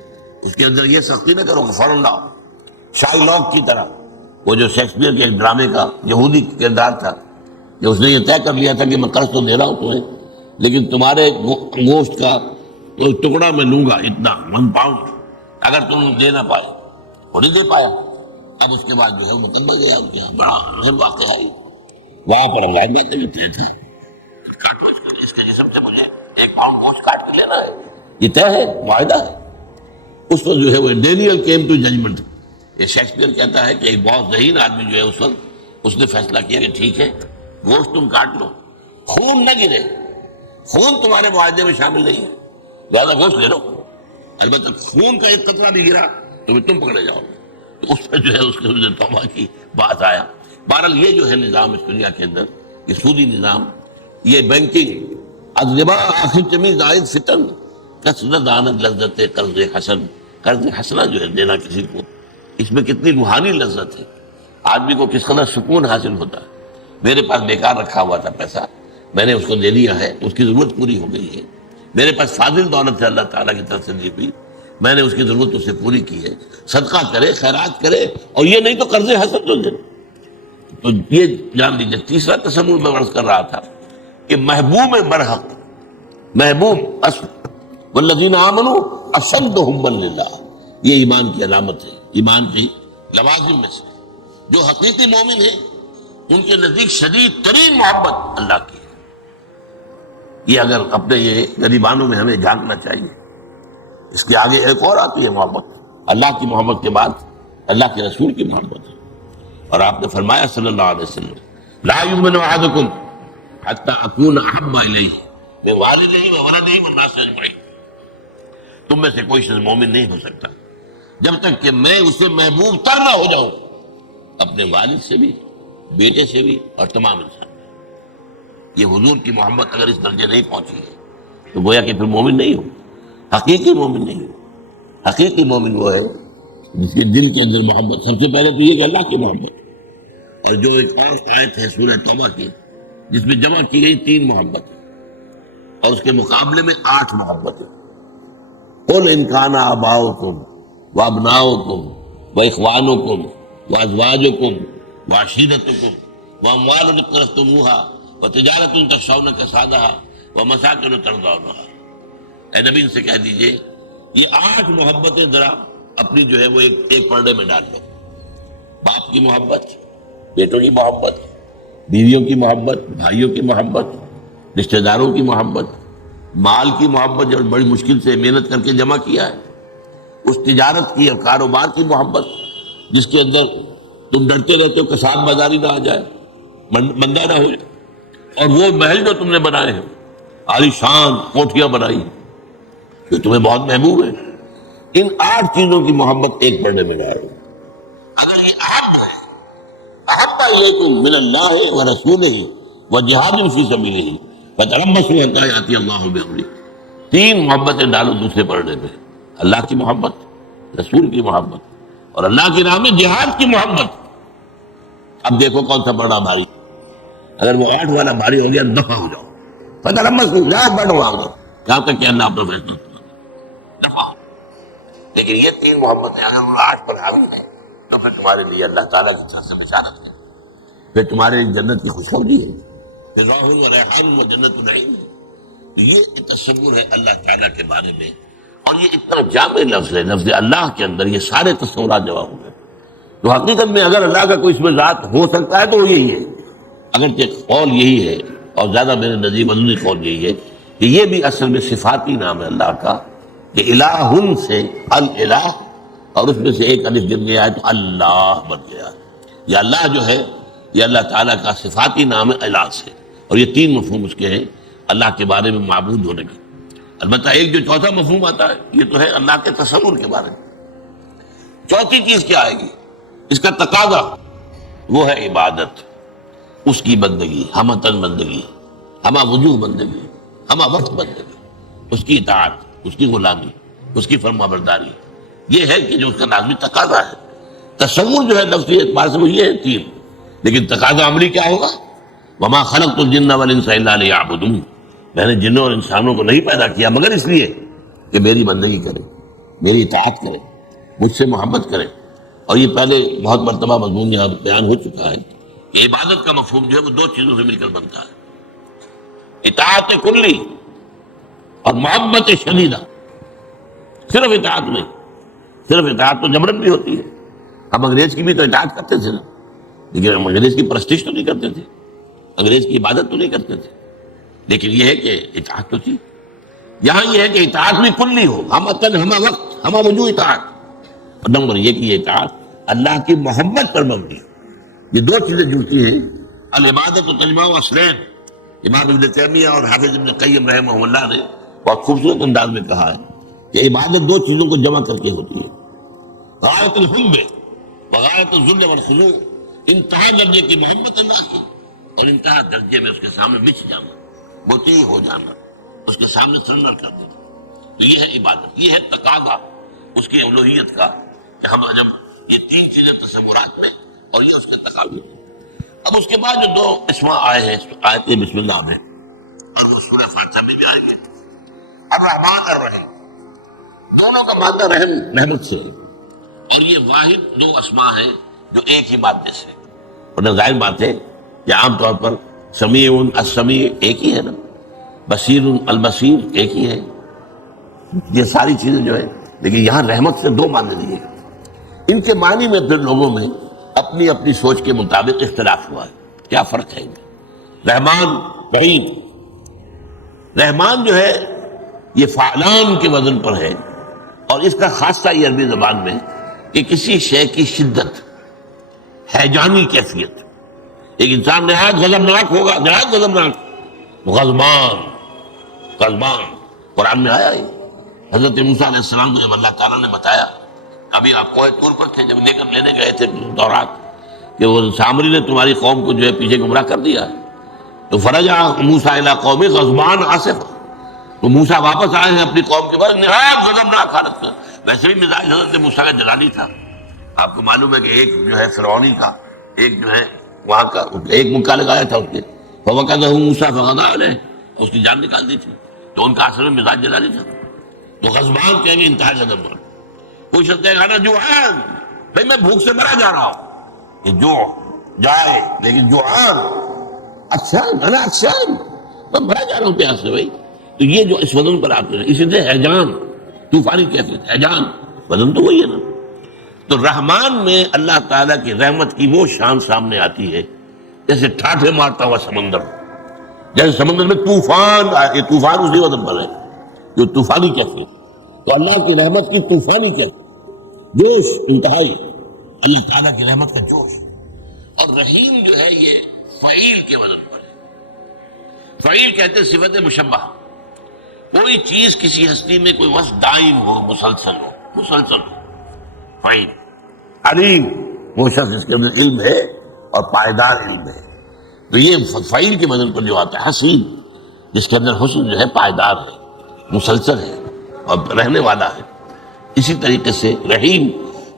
اس کے اندر یہ سختی نہ کرو کہ فوراً لاؤ. شائلاک کی طرح، وہ جو شیکسپیئر کے ایک ڈرامے کا یہودی کردار تھا کہ اس نے یہ طے کر لیا تھا کہ میں قرض تو دے رہا ہوں تمہیں، لیکن تمہارے گوشت کا تو ٹکڑا میں لوں گا اتنا 1 پاؤنڈ اگر تم دے نہ پائے. وہ نہیں دے پایا. اب اس کے بعد جو ہے وہ مقدمہ گیا اس کے یہاں، بڑا اہم واقعہ ہے. وہاں پر اللہ نے بھی طے تھا، کاٹو اس کے جسم سے مجھے 1 پاؤنڈ گوشت کاٹ کے لینا ہے. یہ طے ہے، معاہدہ ہے. اس وقت جو ہے وہ ڈینیل کیم ٹو ججمنٹ. یہ شیکسپیئر کہتا ہے کہ ایک بہت ذہین آدمی جو ہے اس وقت اس نے فیصلہ کیا کہ ٹھیک ہے گوشت تم کاٹ لو، خون نہ گرے، خون تمہارے معاہدے میں شامل نہیں ہے، زیادہ گوشت لے لو، البتہ خون کا ایک قطرہ بھی گرا تو تم پکڑے جاؤ گے. تو اس میں جو ہے اس نے توبہ کی بات آیا. بہرحال یہ جو ہے نظام اس دنیا کے اندر، یہ سودی نظام، یہ بینکنگ، الربا آخر چمی زائد فتن کثرت دانت لذت قرض حسن. قرض حسنہ جو ہے دینا کسی کو، اس میں کتنی روحانی لذت ہے. آدمی کو کس قدر سکون حاصل ہوتا ہے. میرے پاس بیکار رکھا ہوا تھا پیسہ، میں نے اس کو دے دیا ہے، اس کی ضرورت پوری ہو گئی ہے. میرے پاس فاضل دولت ہے اللہ تعالیٰ کی طرف سے دی ہوئی، میں نے اس کی ضرورت اس سے پوری کی ہے. صدقہ کرے، خیرات کرے، اور یہ نہیں تو قرض حسن تو دے. تو یہ جان لیجیے. تیسرا تصور میں عرض کر رہا تھا کہ محبوب برحق، محبوب اصل والذین آمنوا اشد حبا للہ، یہ ایمان کی علامت ہے، ایمان کی لوازم میں سے. جو حقیقی مومن ہیں ان کے نزدیک شدید ترین محبت اللہ کی ہے. یہ اگر اپنے یہ غریبانوں میں ہمیں جاننا چاہیے. اس کے آگے ایک اور آتی ہے محبت، اللہ کی محبت کے بعد اللہ کے رسول کی محبت ہے. اور آپ نے فرمایا صلی اللہ علیہ وسلم لا یؤمن احدکم حتی اکون احب الیہ من والدہ وولدہ والناس اجمعین. تم میں سے کوئی شخص مومن نہیں ہو سکتا جب تک کہ میں اسے محبوب تر نہ ہو جاؤں، اپنے والد سے بھی، بیٹے سے بھی، اور تمام انسان. یہ حضور کی محبت اگر اس درجے نہیں پہنچی ہے تو گویا کہ پھر مومن نہیں ہو، حقیقی مومن نہیں ہو. حقیقی مومن وہ ہے جس کے دل کے اندر محبت، سب سے پہلے تو یہ کہ اللہ کی محبت. اور جو ایک اور آیت ہے سورہ توبہ کی جس میں جمع کی گئی 3 محبت اور اس کے مقابلے میں 8 محبتیں. قل ان کان آباؤکم وابناؤکم واخوانکم وازواجکم وعشیرتکم واموال اقترفتموها وتجارت تخشون کسادها ومساکن ترضونها. اے نبی ان سے کہہ دیجئے یہ 8 محبتیں ذرا اپنی جو ہے وہ ایک پردے میں ڈال لو. باپ کی محبت، بیٹوں کی محبت، بیویوں کی محبت، بھائیوں کی محبت، رشتہ داروں کی محبت، مال کی محبت جو بڑی مشکل سے محنت کر کے جمع کیا ہے، اس تجارت کی اور کاروبار کی محبت جس کے اندر تم ڈرتے رہتے ہو کساد بازاری نہ آ جائے، بندہ نہ ہو جائے. اور وہ محل جو تم نے بنائے ہیں، عالی شان کوٹھیاں بنائی جو تمہیں بہت محبوب ہے، ان 8 چیزوں کی محبت ایک پردے میں ڈالو. اگر یہ احب ہے، احب الیکم من اللہ ورسولہ وجہاد فی سبیلہ فتربصوا حتی یأتی اللہ بامرہ. 3 محبتیں ڈالو دوسرے پردے میں، اللہ کی محبت، رسول کی محبت، اور اللہ کی راہ میں جہاد کی محبت. اب دیکھو کون سا پردہ بھاری. اگر وہ 8 والا بھاری ہو گیا دفع ہو جاؤ، فتربصوا لا بڑھو آگے یہاں تک کہ اللہ اپنا فیصلہ دفع ہو. لیکن یہ 3 محبتیں اگر وہ 8 پر حاوی ہیں تو پھر تمہارے لیے اللہ تعالیٰ کی طرف سے بشارت ہے، پھر تمہارے جنت کی خوشخبری ہے، پھر روح و ریحان و جنت النعیم ہے. تو یہ تصور ہے اللہ تعالیٰ کے بارے میں. اور یہ اتنا جامع لفظ ہے، لفظ اللہ کے اندر یہ سارے تصورات جمع ہو گئے. تو حقیقت میں اگر اللہ کا کوئی اس میں ذات ہو سکتا ہے تو وہ یہی ہے. اگرچہ قول یہی ہے اور زیادہ میرے نزدیک مضمونی قول یہی ہے کہ یہ بھی اصل میں صفاتی نام ہے اللہ کا، کہ الہن سے الہ، اور اس میں سے ایک الف گر گیا ہے تو اللہ بن گیا. یہ اللہ جو ہے یہ اللہ تعالیٰ کا صفاتی نام ہے الہ سے. اور یہ 3 مفہوم اس کے ہیں اللہ کے بارے میں معبود ہونے کے. البتہ ایک جو چوتھا مفہوم آتا ہے یہ تو ہے اللہ کے تصور کے بارے میں. چوتھی چیز کیا آئے گی؟ اس کا تقاضا وہ ہے عبادت، اس کی بندگی، ہمہ تن بندگی، ہمہ وجوہ بندگی، ہمہ وقت بندگی، اس کی اطاعت، اس کی غلامی، اس کی فرما برداری. یہ ہے کہ جو اس کا لازمی تقاضا ہے. تصور جو ہے لفظی اعتبار سے وہ یہ ہے تین، لیکن تقاضا عملی کیا ہوگا؟ وما خلقت الجن والانس الا لیعبدون، میں نے جنوں اور انسانوں کو نہیں پیدا کیا مگر اس لیے کہ میری بندگی کریں، میری اطاعت کریں، مجھ سے محبت کریں. اور یہ پہلے بہت مرتبہ مضمون یہاں بیان ہو چکا ہے کہ عبادت کا مفہوم جو ہے وہ دو چیزوں سے مل کر بنتا ہے، اطاعت کلی اور محبت شدیدہ. صرف اطاعت نہیں، صرف اطاعت تو جبرن بھی ہوتی ہے. ہم انگریز کی بھی تو اطاعت کرتے تھے نا، لیکن ہم انگریز کی پرستش تو نہیں کرتے تھے، انگریز کی عبادت تو نہیں کرتے تھے. لیکن یہ ہے کہ اطاعت تو تھی. یہاں یہ ہے کہ اطاعت بھی کلی ہو، ہم عقل ہمہ وقت ہمہ وجوہ اطاعت. اور نمبر یہ کہ یہ اطاعت اللہ کی محبت پر مبنی. یہ دو چیزیں جڑتی ہیں. العبادت و تجمع اصلین. امام ابن تیمیہ اور حافظ ابن قیم رحمہ اللہ نے بہت خوبصورت انداز میں کہا ہے کہ عبادت دو چیزوں کو جمع کر کے ہوتی ہے، غایت الحب وغایت الذل والخضوع، انتہا درجے کی محبت اللہ کی اور انتہا درجے میں اس کے سامنے بچھ جانا، مطیع ہو جانا، اس کے سامنے سرنڈر کر دینا. تو یہ ہے عبادت، یہ ہے تقاضا اس کی الوہیت کا کہ ہم جب یہ تین چیزیں تصورات میں اور یہ اس کا تقاضا. اب اس کے بعد جو دو اسماء آئے ہیں آیت بسم اللہ میں اور وہ سورہ فاتحہ میں بھی آئیں گے، الرحمن الرحیم، دونوں کا مادہ رحم رحمت سے ہے. اور یہ واحد دو اسماء ہیں جو ایک ہی مادے سے. اور ظاہر بات ہے کہ عام طور پر سمیع السمیع ایک ہی ہے نا، بصیر البصیر ایک ہی ہے، یہ ساری چیزیں جو ہے. لیکن یہاں رحمت سے دو معنی دیے ہیں. ان کے معنی میں پھر لوگوں میں اپنی اپنی سوچ کے مطابق اختلاف ہوا ہے. کیا فرق ہے ان میں؟ رحمان رحیم، رحمان جو ہے یہ فعلان کے وزن پر ہے، اور اس کا خاصہ یہ عربی زبان میں کہ کسی شے کی شدت، ہیجانی کیفیت. ایک انسان نہایت غضبناک ہوگا، نہایت غضبناک، غضبان غضبان قرآن میں آیا ہے. حضرت موسیٰ علیہ السلام کو جب اللہ تعالیٰ نے بتایا، ابھی آپ کوہ طور پر تھے جب لے کر لینے گئے تھے تورات، کہ وہ سامری نے تمہاری قوم کو جو ہے پیچھے گمراہ کر دیا ہے، تو فرجع موسیٰ الی قومہ غضبان آسف، تو موسیٰ واپس آئے ہیں اپنی قوم کے بعد نہایت غضبناک حالت میں. ویسے بھی مزاج حضرت موسیٰ کا جلالی تھا. آپ کو معلوم ہے کہ ایک جو ہے فرعونی کا، ایک جو ہے وہاں کا، ایک مکہ لگایا تھا اس نے، فوقذہ موسیٰ فقضى علیہ، اس کی جان نکال دی تھی. تو ان کا اصل میں مزاج جلالی تھا. تو غضبان کہیں گے انتہا غضب پر. کوئی شخص کہے گا نا جوعان، بھائی میں بھوک سے مرا جا رہا ہوں، یہ جو جائے، لیکن جوعان اکثر انا اکثر میں مرا جا رہا ہوں پیاس سے. بھائی تو یہ جو اس وزن پر آتے ہیں، اسی سے ہیجان، طوفانی کیفیت، ہیجان وزن تو وہی ہے نا. تو رحمان میں اللہ تعالیٰ کی رحمت کی وہ شان سامنے آتی ہے جیسے ٹھاٹھے مارتا ہوا سمندر، جیسے سمندر میں طوفان آئے. یہ طوفان اسی وزن پر ہے جو طوفانی کیفیت. تو اللہ کی رحمت کی طوفانی کیفیت، جوش انتہائی، اللہ تعالیٰ کی رحمت کا جوش. اور رحیم جو ہے یہ فعیل کے وزن پر ہے. فعیل کہتے ہیں صفت مشبہ، کوئی چیز کسی ہستی میں کوئی وصف دائم ہو، مسلسل ہو، مسلسل ہو. فعیل. علیم، وہ شخص جس کے اندر علم ہے اور پائیدار علم ہے. تو یہ فعیل کے وزن پر جو آتا ہے. حسین، جس کے اندر حسن جو ہے پائیدار ہے، مسلسل ہے اور رہنے والا ہے. اسی طریقے سے رحیم،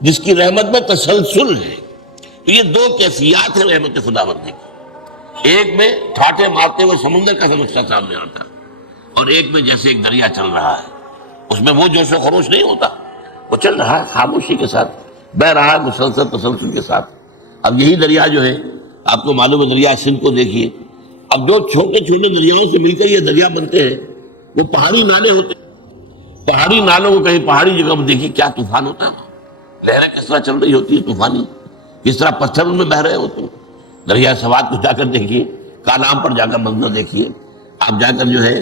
جس کی رحمت میں تسلسل ہے. تو یہ دو کیفیات ہیں رحمت خدا بندی کی. ایک میں ٹھاٹھے مارتے ہوئے سمندر کا نقشہ سامنے آتا ہے، اور ایک میں جیسے ایک دریا چل رہا ہے، اس میں وہ جوش و خروش نہیں ہوتا، وہ چل رہا ہے خاموشی کے ساتھ، بہ رہا ہے مسلسل تسلسل کے ساتھ. اب یہی دریا جو ہے آپ کو معلوم ہے، دریا سندھ کو دیکھیے. اب جو چھوٹے چھوٹے دریاؤں سے مل کر یہ دریا بنتے ہیں وہ پہاڑی نالے ہوتے ہیں. پہاڑی نالوں کو کہیں پہاڑی جگہ پر دیکھیے کیا طوفان ہوتا ہے، لہریں کس طرح چل رہی ہوتی ہے طوفانی، کس طرح پتھر ان میں بہ رہے ہوتے ہیں. دریا سوات کو جا کر دیکھیے، کالام پر جا کر منظر دیکھیے، آپ جا کر جو ہے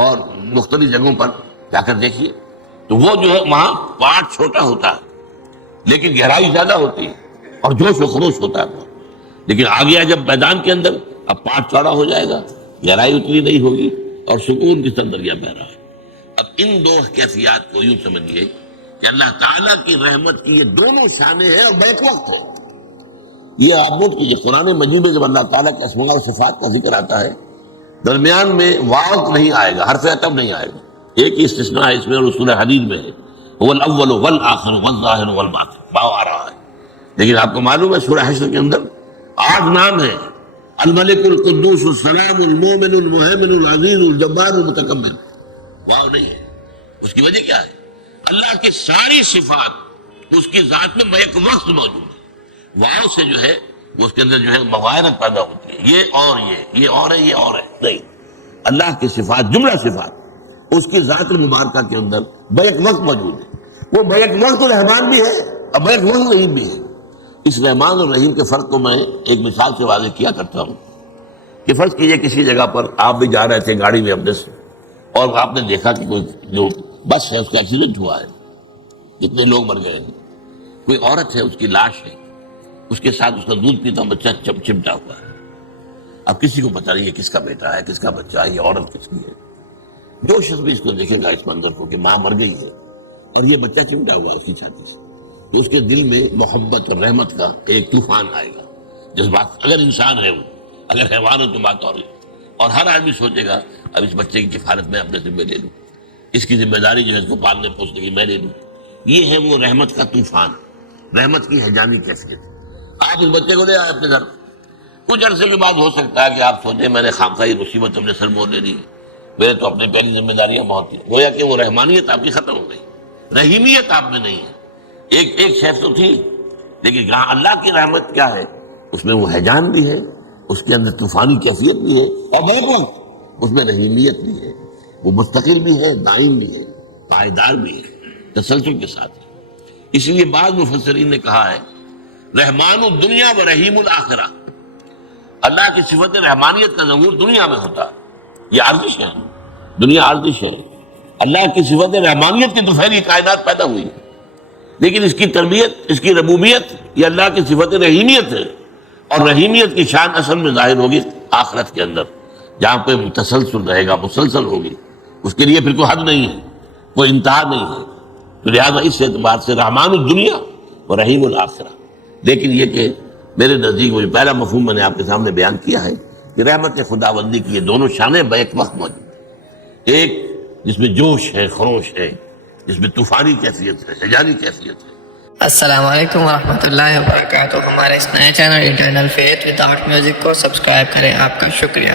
اور مختلف جگہوں پر جا کر دیکھیے. تو وہ جو ہے وہاں پارٹ چھوٹا ہوتا ہے لیکن گہرائی زیادہ ہوتی ہے اور جوش و خروش ہوتا ہے. لیکن آ گیا جب میدان کے اندر، اب پارٹ چوڑا ہو جائے گا، گہرائی اتنی نہیں ہوگی اور سکون کے ساتھ دریا بہ رہا ہے. اب ان دو کیفیات کو یوں سمجھیے کہ اللہ تعالیٰ کی رحمت کی یہ دونوں شانیں ہیں اور بیک وقت ہے. یہ آپ نوٹ کیجیے، قرآن مجید میں جب اللہ تعالیٰ کے اسماء و صفات کا ذکر آتا ہے، درمیان میں واو نہیں آئے گا، حرف عطف نہیں آئے گا. ایک ہی استثناء ہے اس میں اور سورہ حدید میں ہے، هو الاول والآخر والظاہر والباطن، باو آ رہا ہے. لیکن آپ کو معلوم ہے سورہ حشر کے اندر 8 نام ہیں، الملک القدوس السلام المومن المہیمن العزیز الجبار المتکبر. واو نہیں ہے. اس کی وجہ کیا ہے؟ اللہ کی ساری صفات اس کی ذات میں بیک وقت موجود ہے. واو سے جو ہے اس کے اندر جو ہے مغایرت پیدا ہوتی ہے، یہ اور یہ اور ہے، یہ اور ہے. نہیں، اللہ کی صفات جملہ صفات اس کی ذات مبارکہ کے اندر بیک وقت موجود ہے. وہ بیک وقت رحمان بھی ہے اور بیک وقت رحیم بھی ہے. اس رحمان اور رحیم کے فرق کو میں ایک مثال سے واضح کیا کرتا ہوں کہ فرض کیجئے کسی جگہ پر آپ بھی جا رہے تھے گاڑی میں اپنے سے، اور آپ نے دیکھا کہ کوئی جو بس ہے اس کا ایکسیڈنٹ ہوا ہے، کتنے لوگ مر گئے ہیں. کوئی عورت ہے، اس کی لاش ہے، اس کے ساتھ اس کا دودھ پیتا بچہ چمٹا ہوا ہے. اب کسی کو پتہ نہیں ہے کس کا بیٹا ہے، کس کا بچہ ہے، یہ عورت کس کی ہے. جو شخص بھی اس کو دیکھے گا اس منظر کو کہ ماں مر گئی ہے اور یہ بچہ چمٹا ہوا ہے اس کی چھاتی سے، تو اس کے دل میں محبت اور رحمت کا ایک طوفان آئے گا. جذبات، اگر انسان ہے وہ، اگر حیوان ہے تو بات اور ہر آدمی سوچے گا اب اس بچے کی کفالت میں اپنے ذمہ لے لوں، اس کی ذمہ داری جو ہے اس کو پالنے پوسنے کی میں لے لوں. یہ ہے وہ رحمت کا طوفان، رحمت کی ہنگامی کیفیت. آپ اس بچے کو لے آئے اپنے گھر، کچھ عرصے کے بعد ہو سکتا ہے کہ آپ سوچیں میں نے خامخواہ یہ مصیبت اپنے سر مول لے لی، میرے تو اپنے پہلی ذمہ داریاں بہت تھیں. گویا کہ وہ رحمانیت آپ کی ختم ہو گئی، رحیمیت آپ میں نہیں ہے. ایک شیف تو تھی، لیکن جہاں اللہ کی رحمت کیا ہے اس میں وہ ہیجان بھی ہے، اس کے اندر طوفانی کیفیت بھی ہے، اور بیک وقت اس میں رحیمیت بھی ہے. وہ مستقل بھی ہے، دائم بھی ہے، پائیدار بھی ہے، تسلسل کے ساتھ. اس لیے بعض مفسرین نے کہا ہے رحمان الدنیا و رحیم الآخرہ. اللہ کی صفت رحمانیت کا ظہور دنیا میں ہوتا، یہ عارضش ہے، دنیا عارضش ہے. اللہ کی صفت رحمانیت کی دوپہری کائنات پیدا ہوئی، لیکن اس کی تربیت، اس کی ربوبیت یہ اللہ کی صفت رحیمیت ہے. اور رحیمیت کی شان اصل میں ظاہر ہوگی آخرت کے اندر، جہاں پہ تسلسل رہے گا، مسلسل ہوگی. اس کے لیے پھر کوئی حد نہیں ہے، کوئی انتہا نہیں ہے. تو لہٰذا اس اعتبار سے رحمان الدنیا و رحیم الآخرہ. لیکن یہ کہ میرے نزدیک وہ جو پہلا مفہوم میں نے آپ کے سامنے بیان کیا ہے کہ رحمت خداوندی کی یہ دونوں شانیں بیک وقت موجود ہیں. ایک جس میں جوش ہے، خروش ہے، جس میں طوفانی کیفیت ہے، ہیجانی کیفیت ہے. السلام علیکم ورحمۃ اللہ وبرکاتہ. ہمارے اس نئے channel internal faith with art music کو سبسکرائب کریں. آپ کا شکریہ.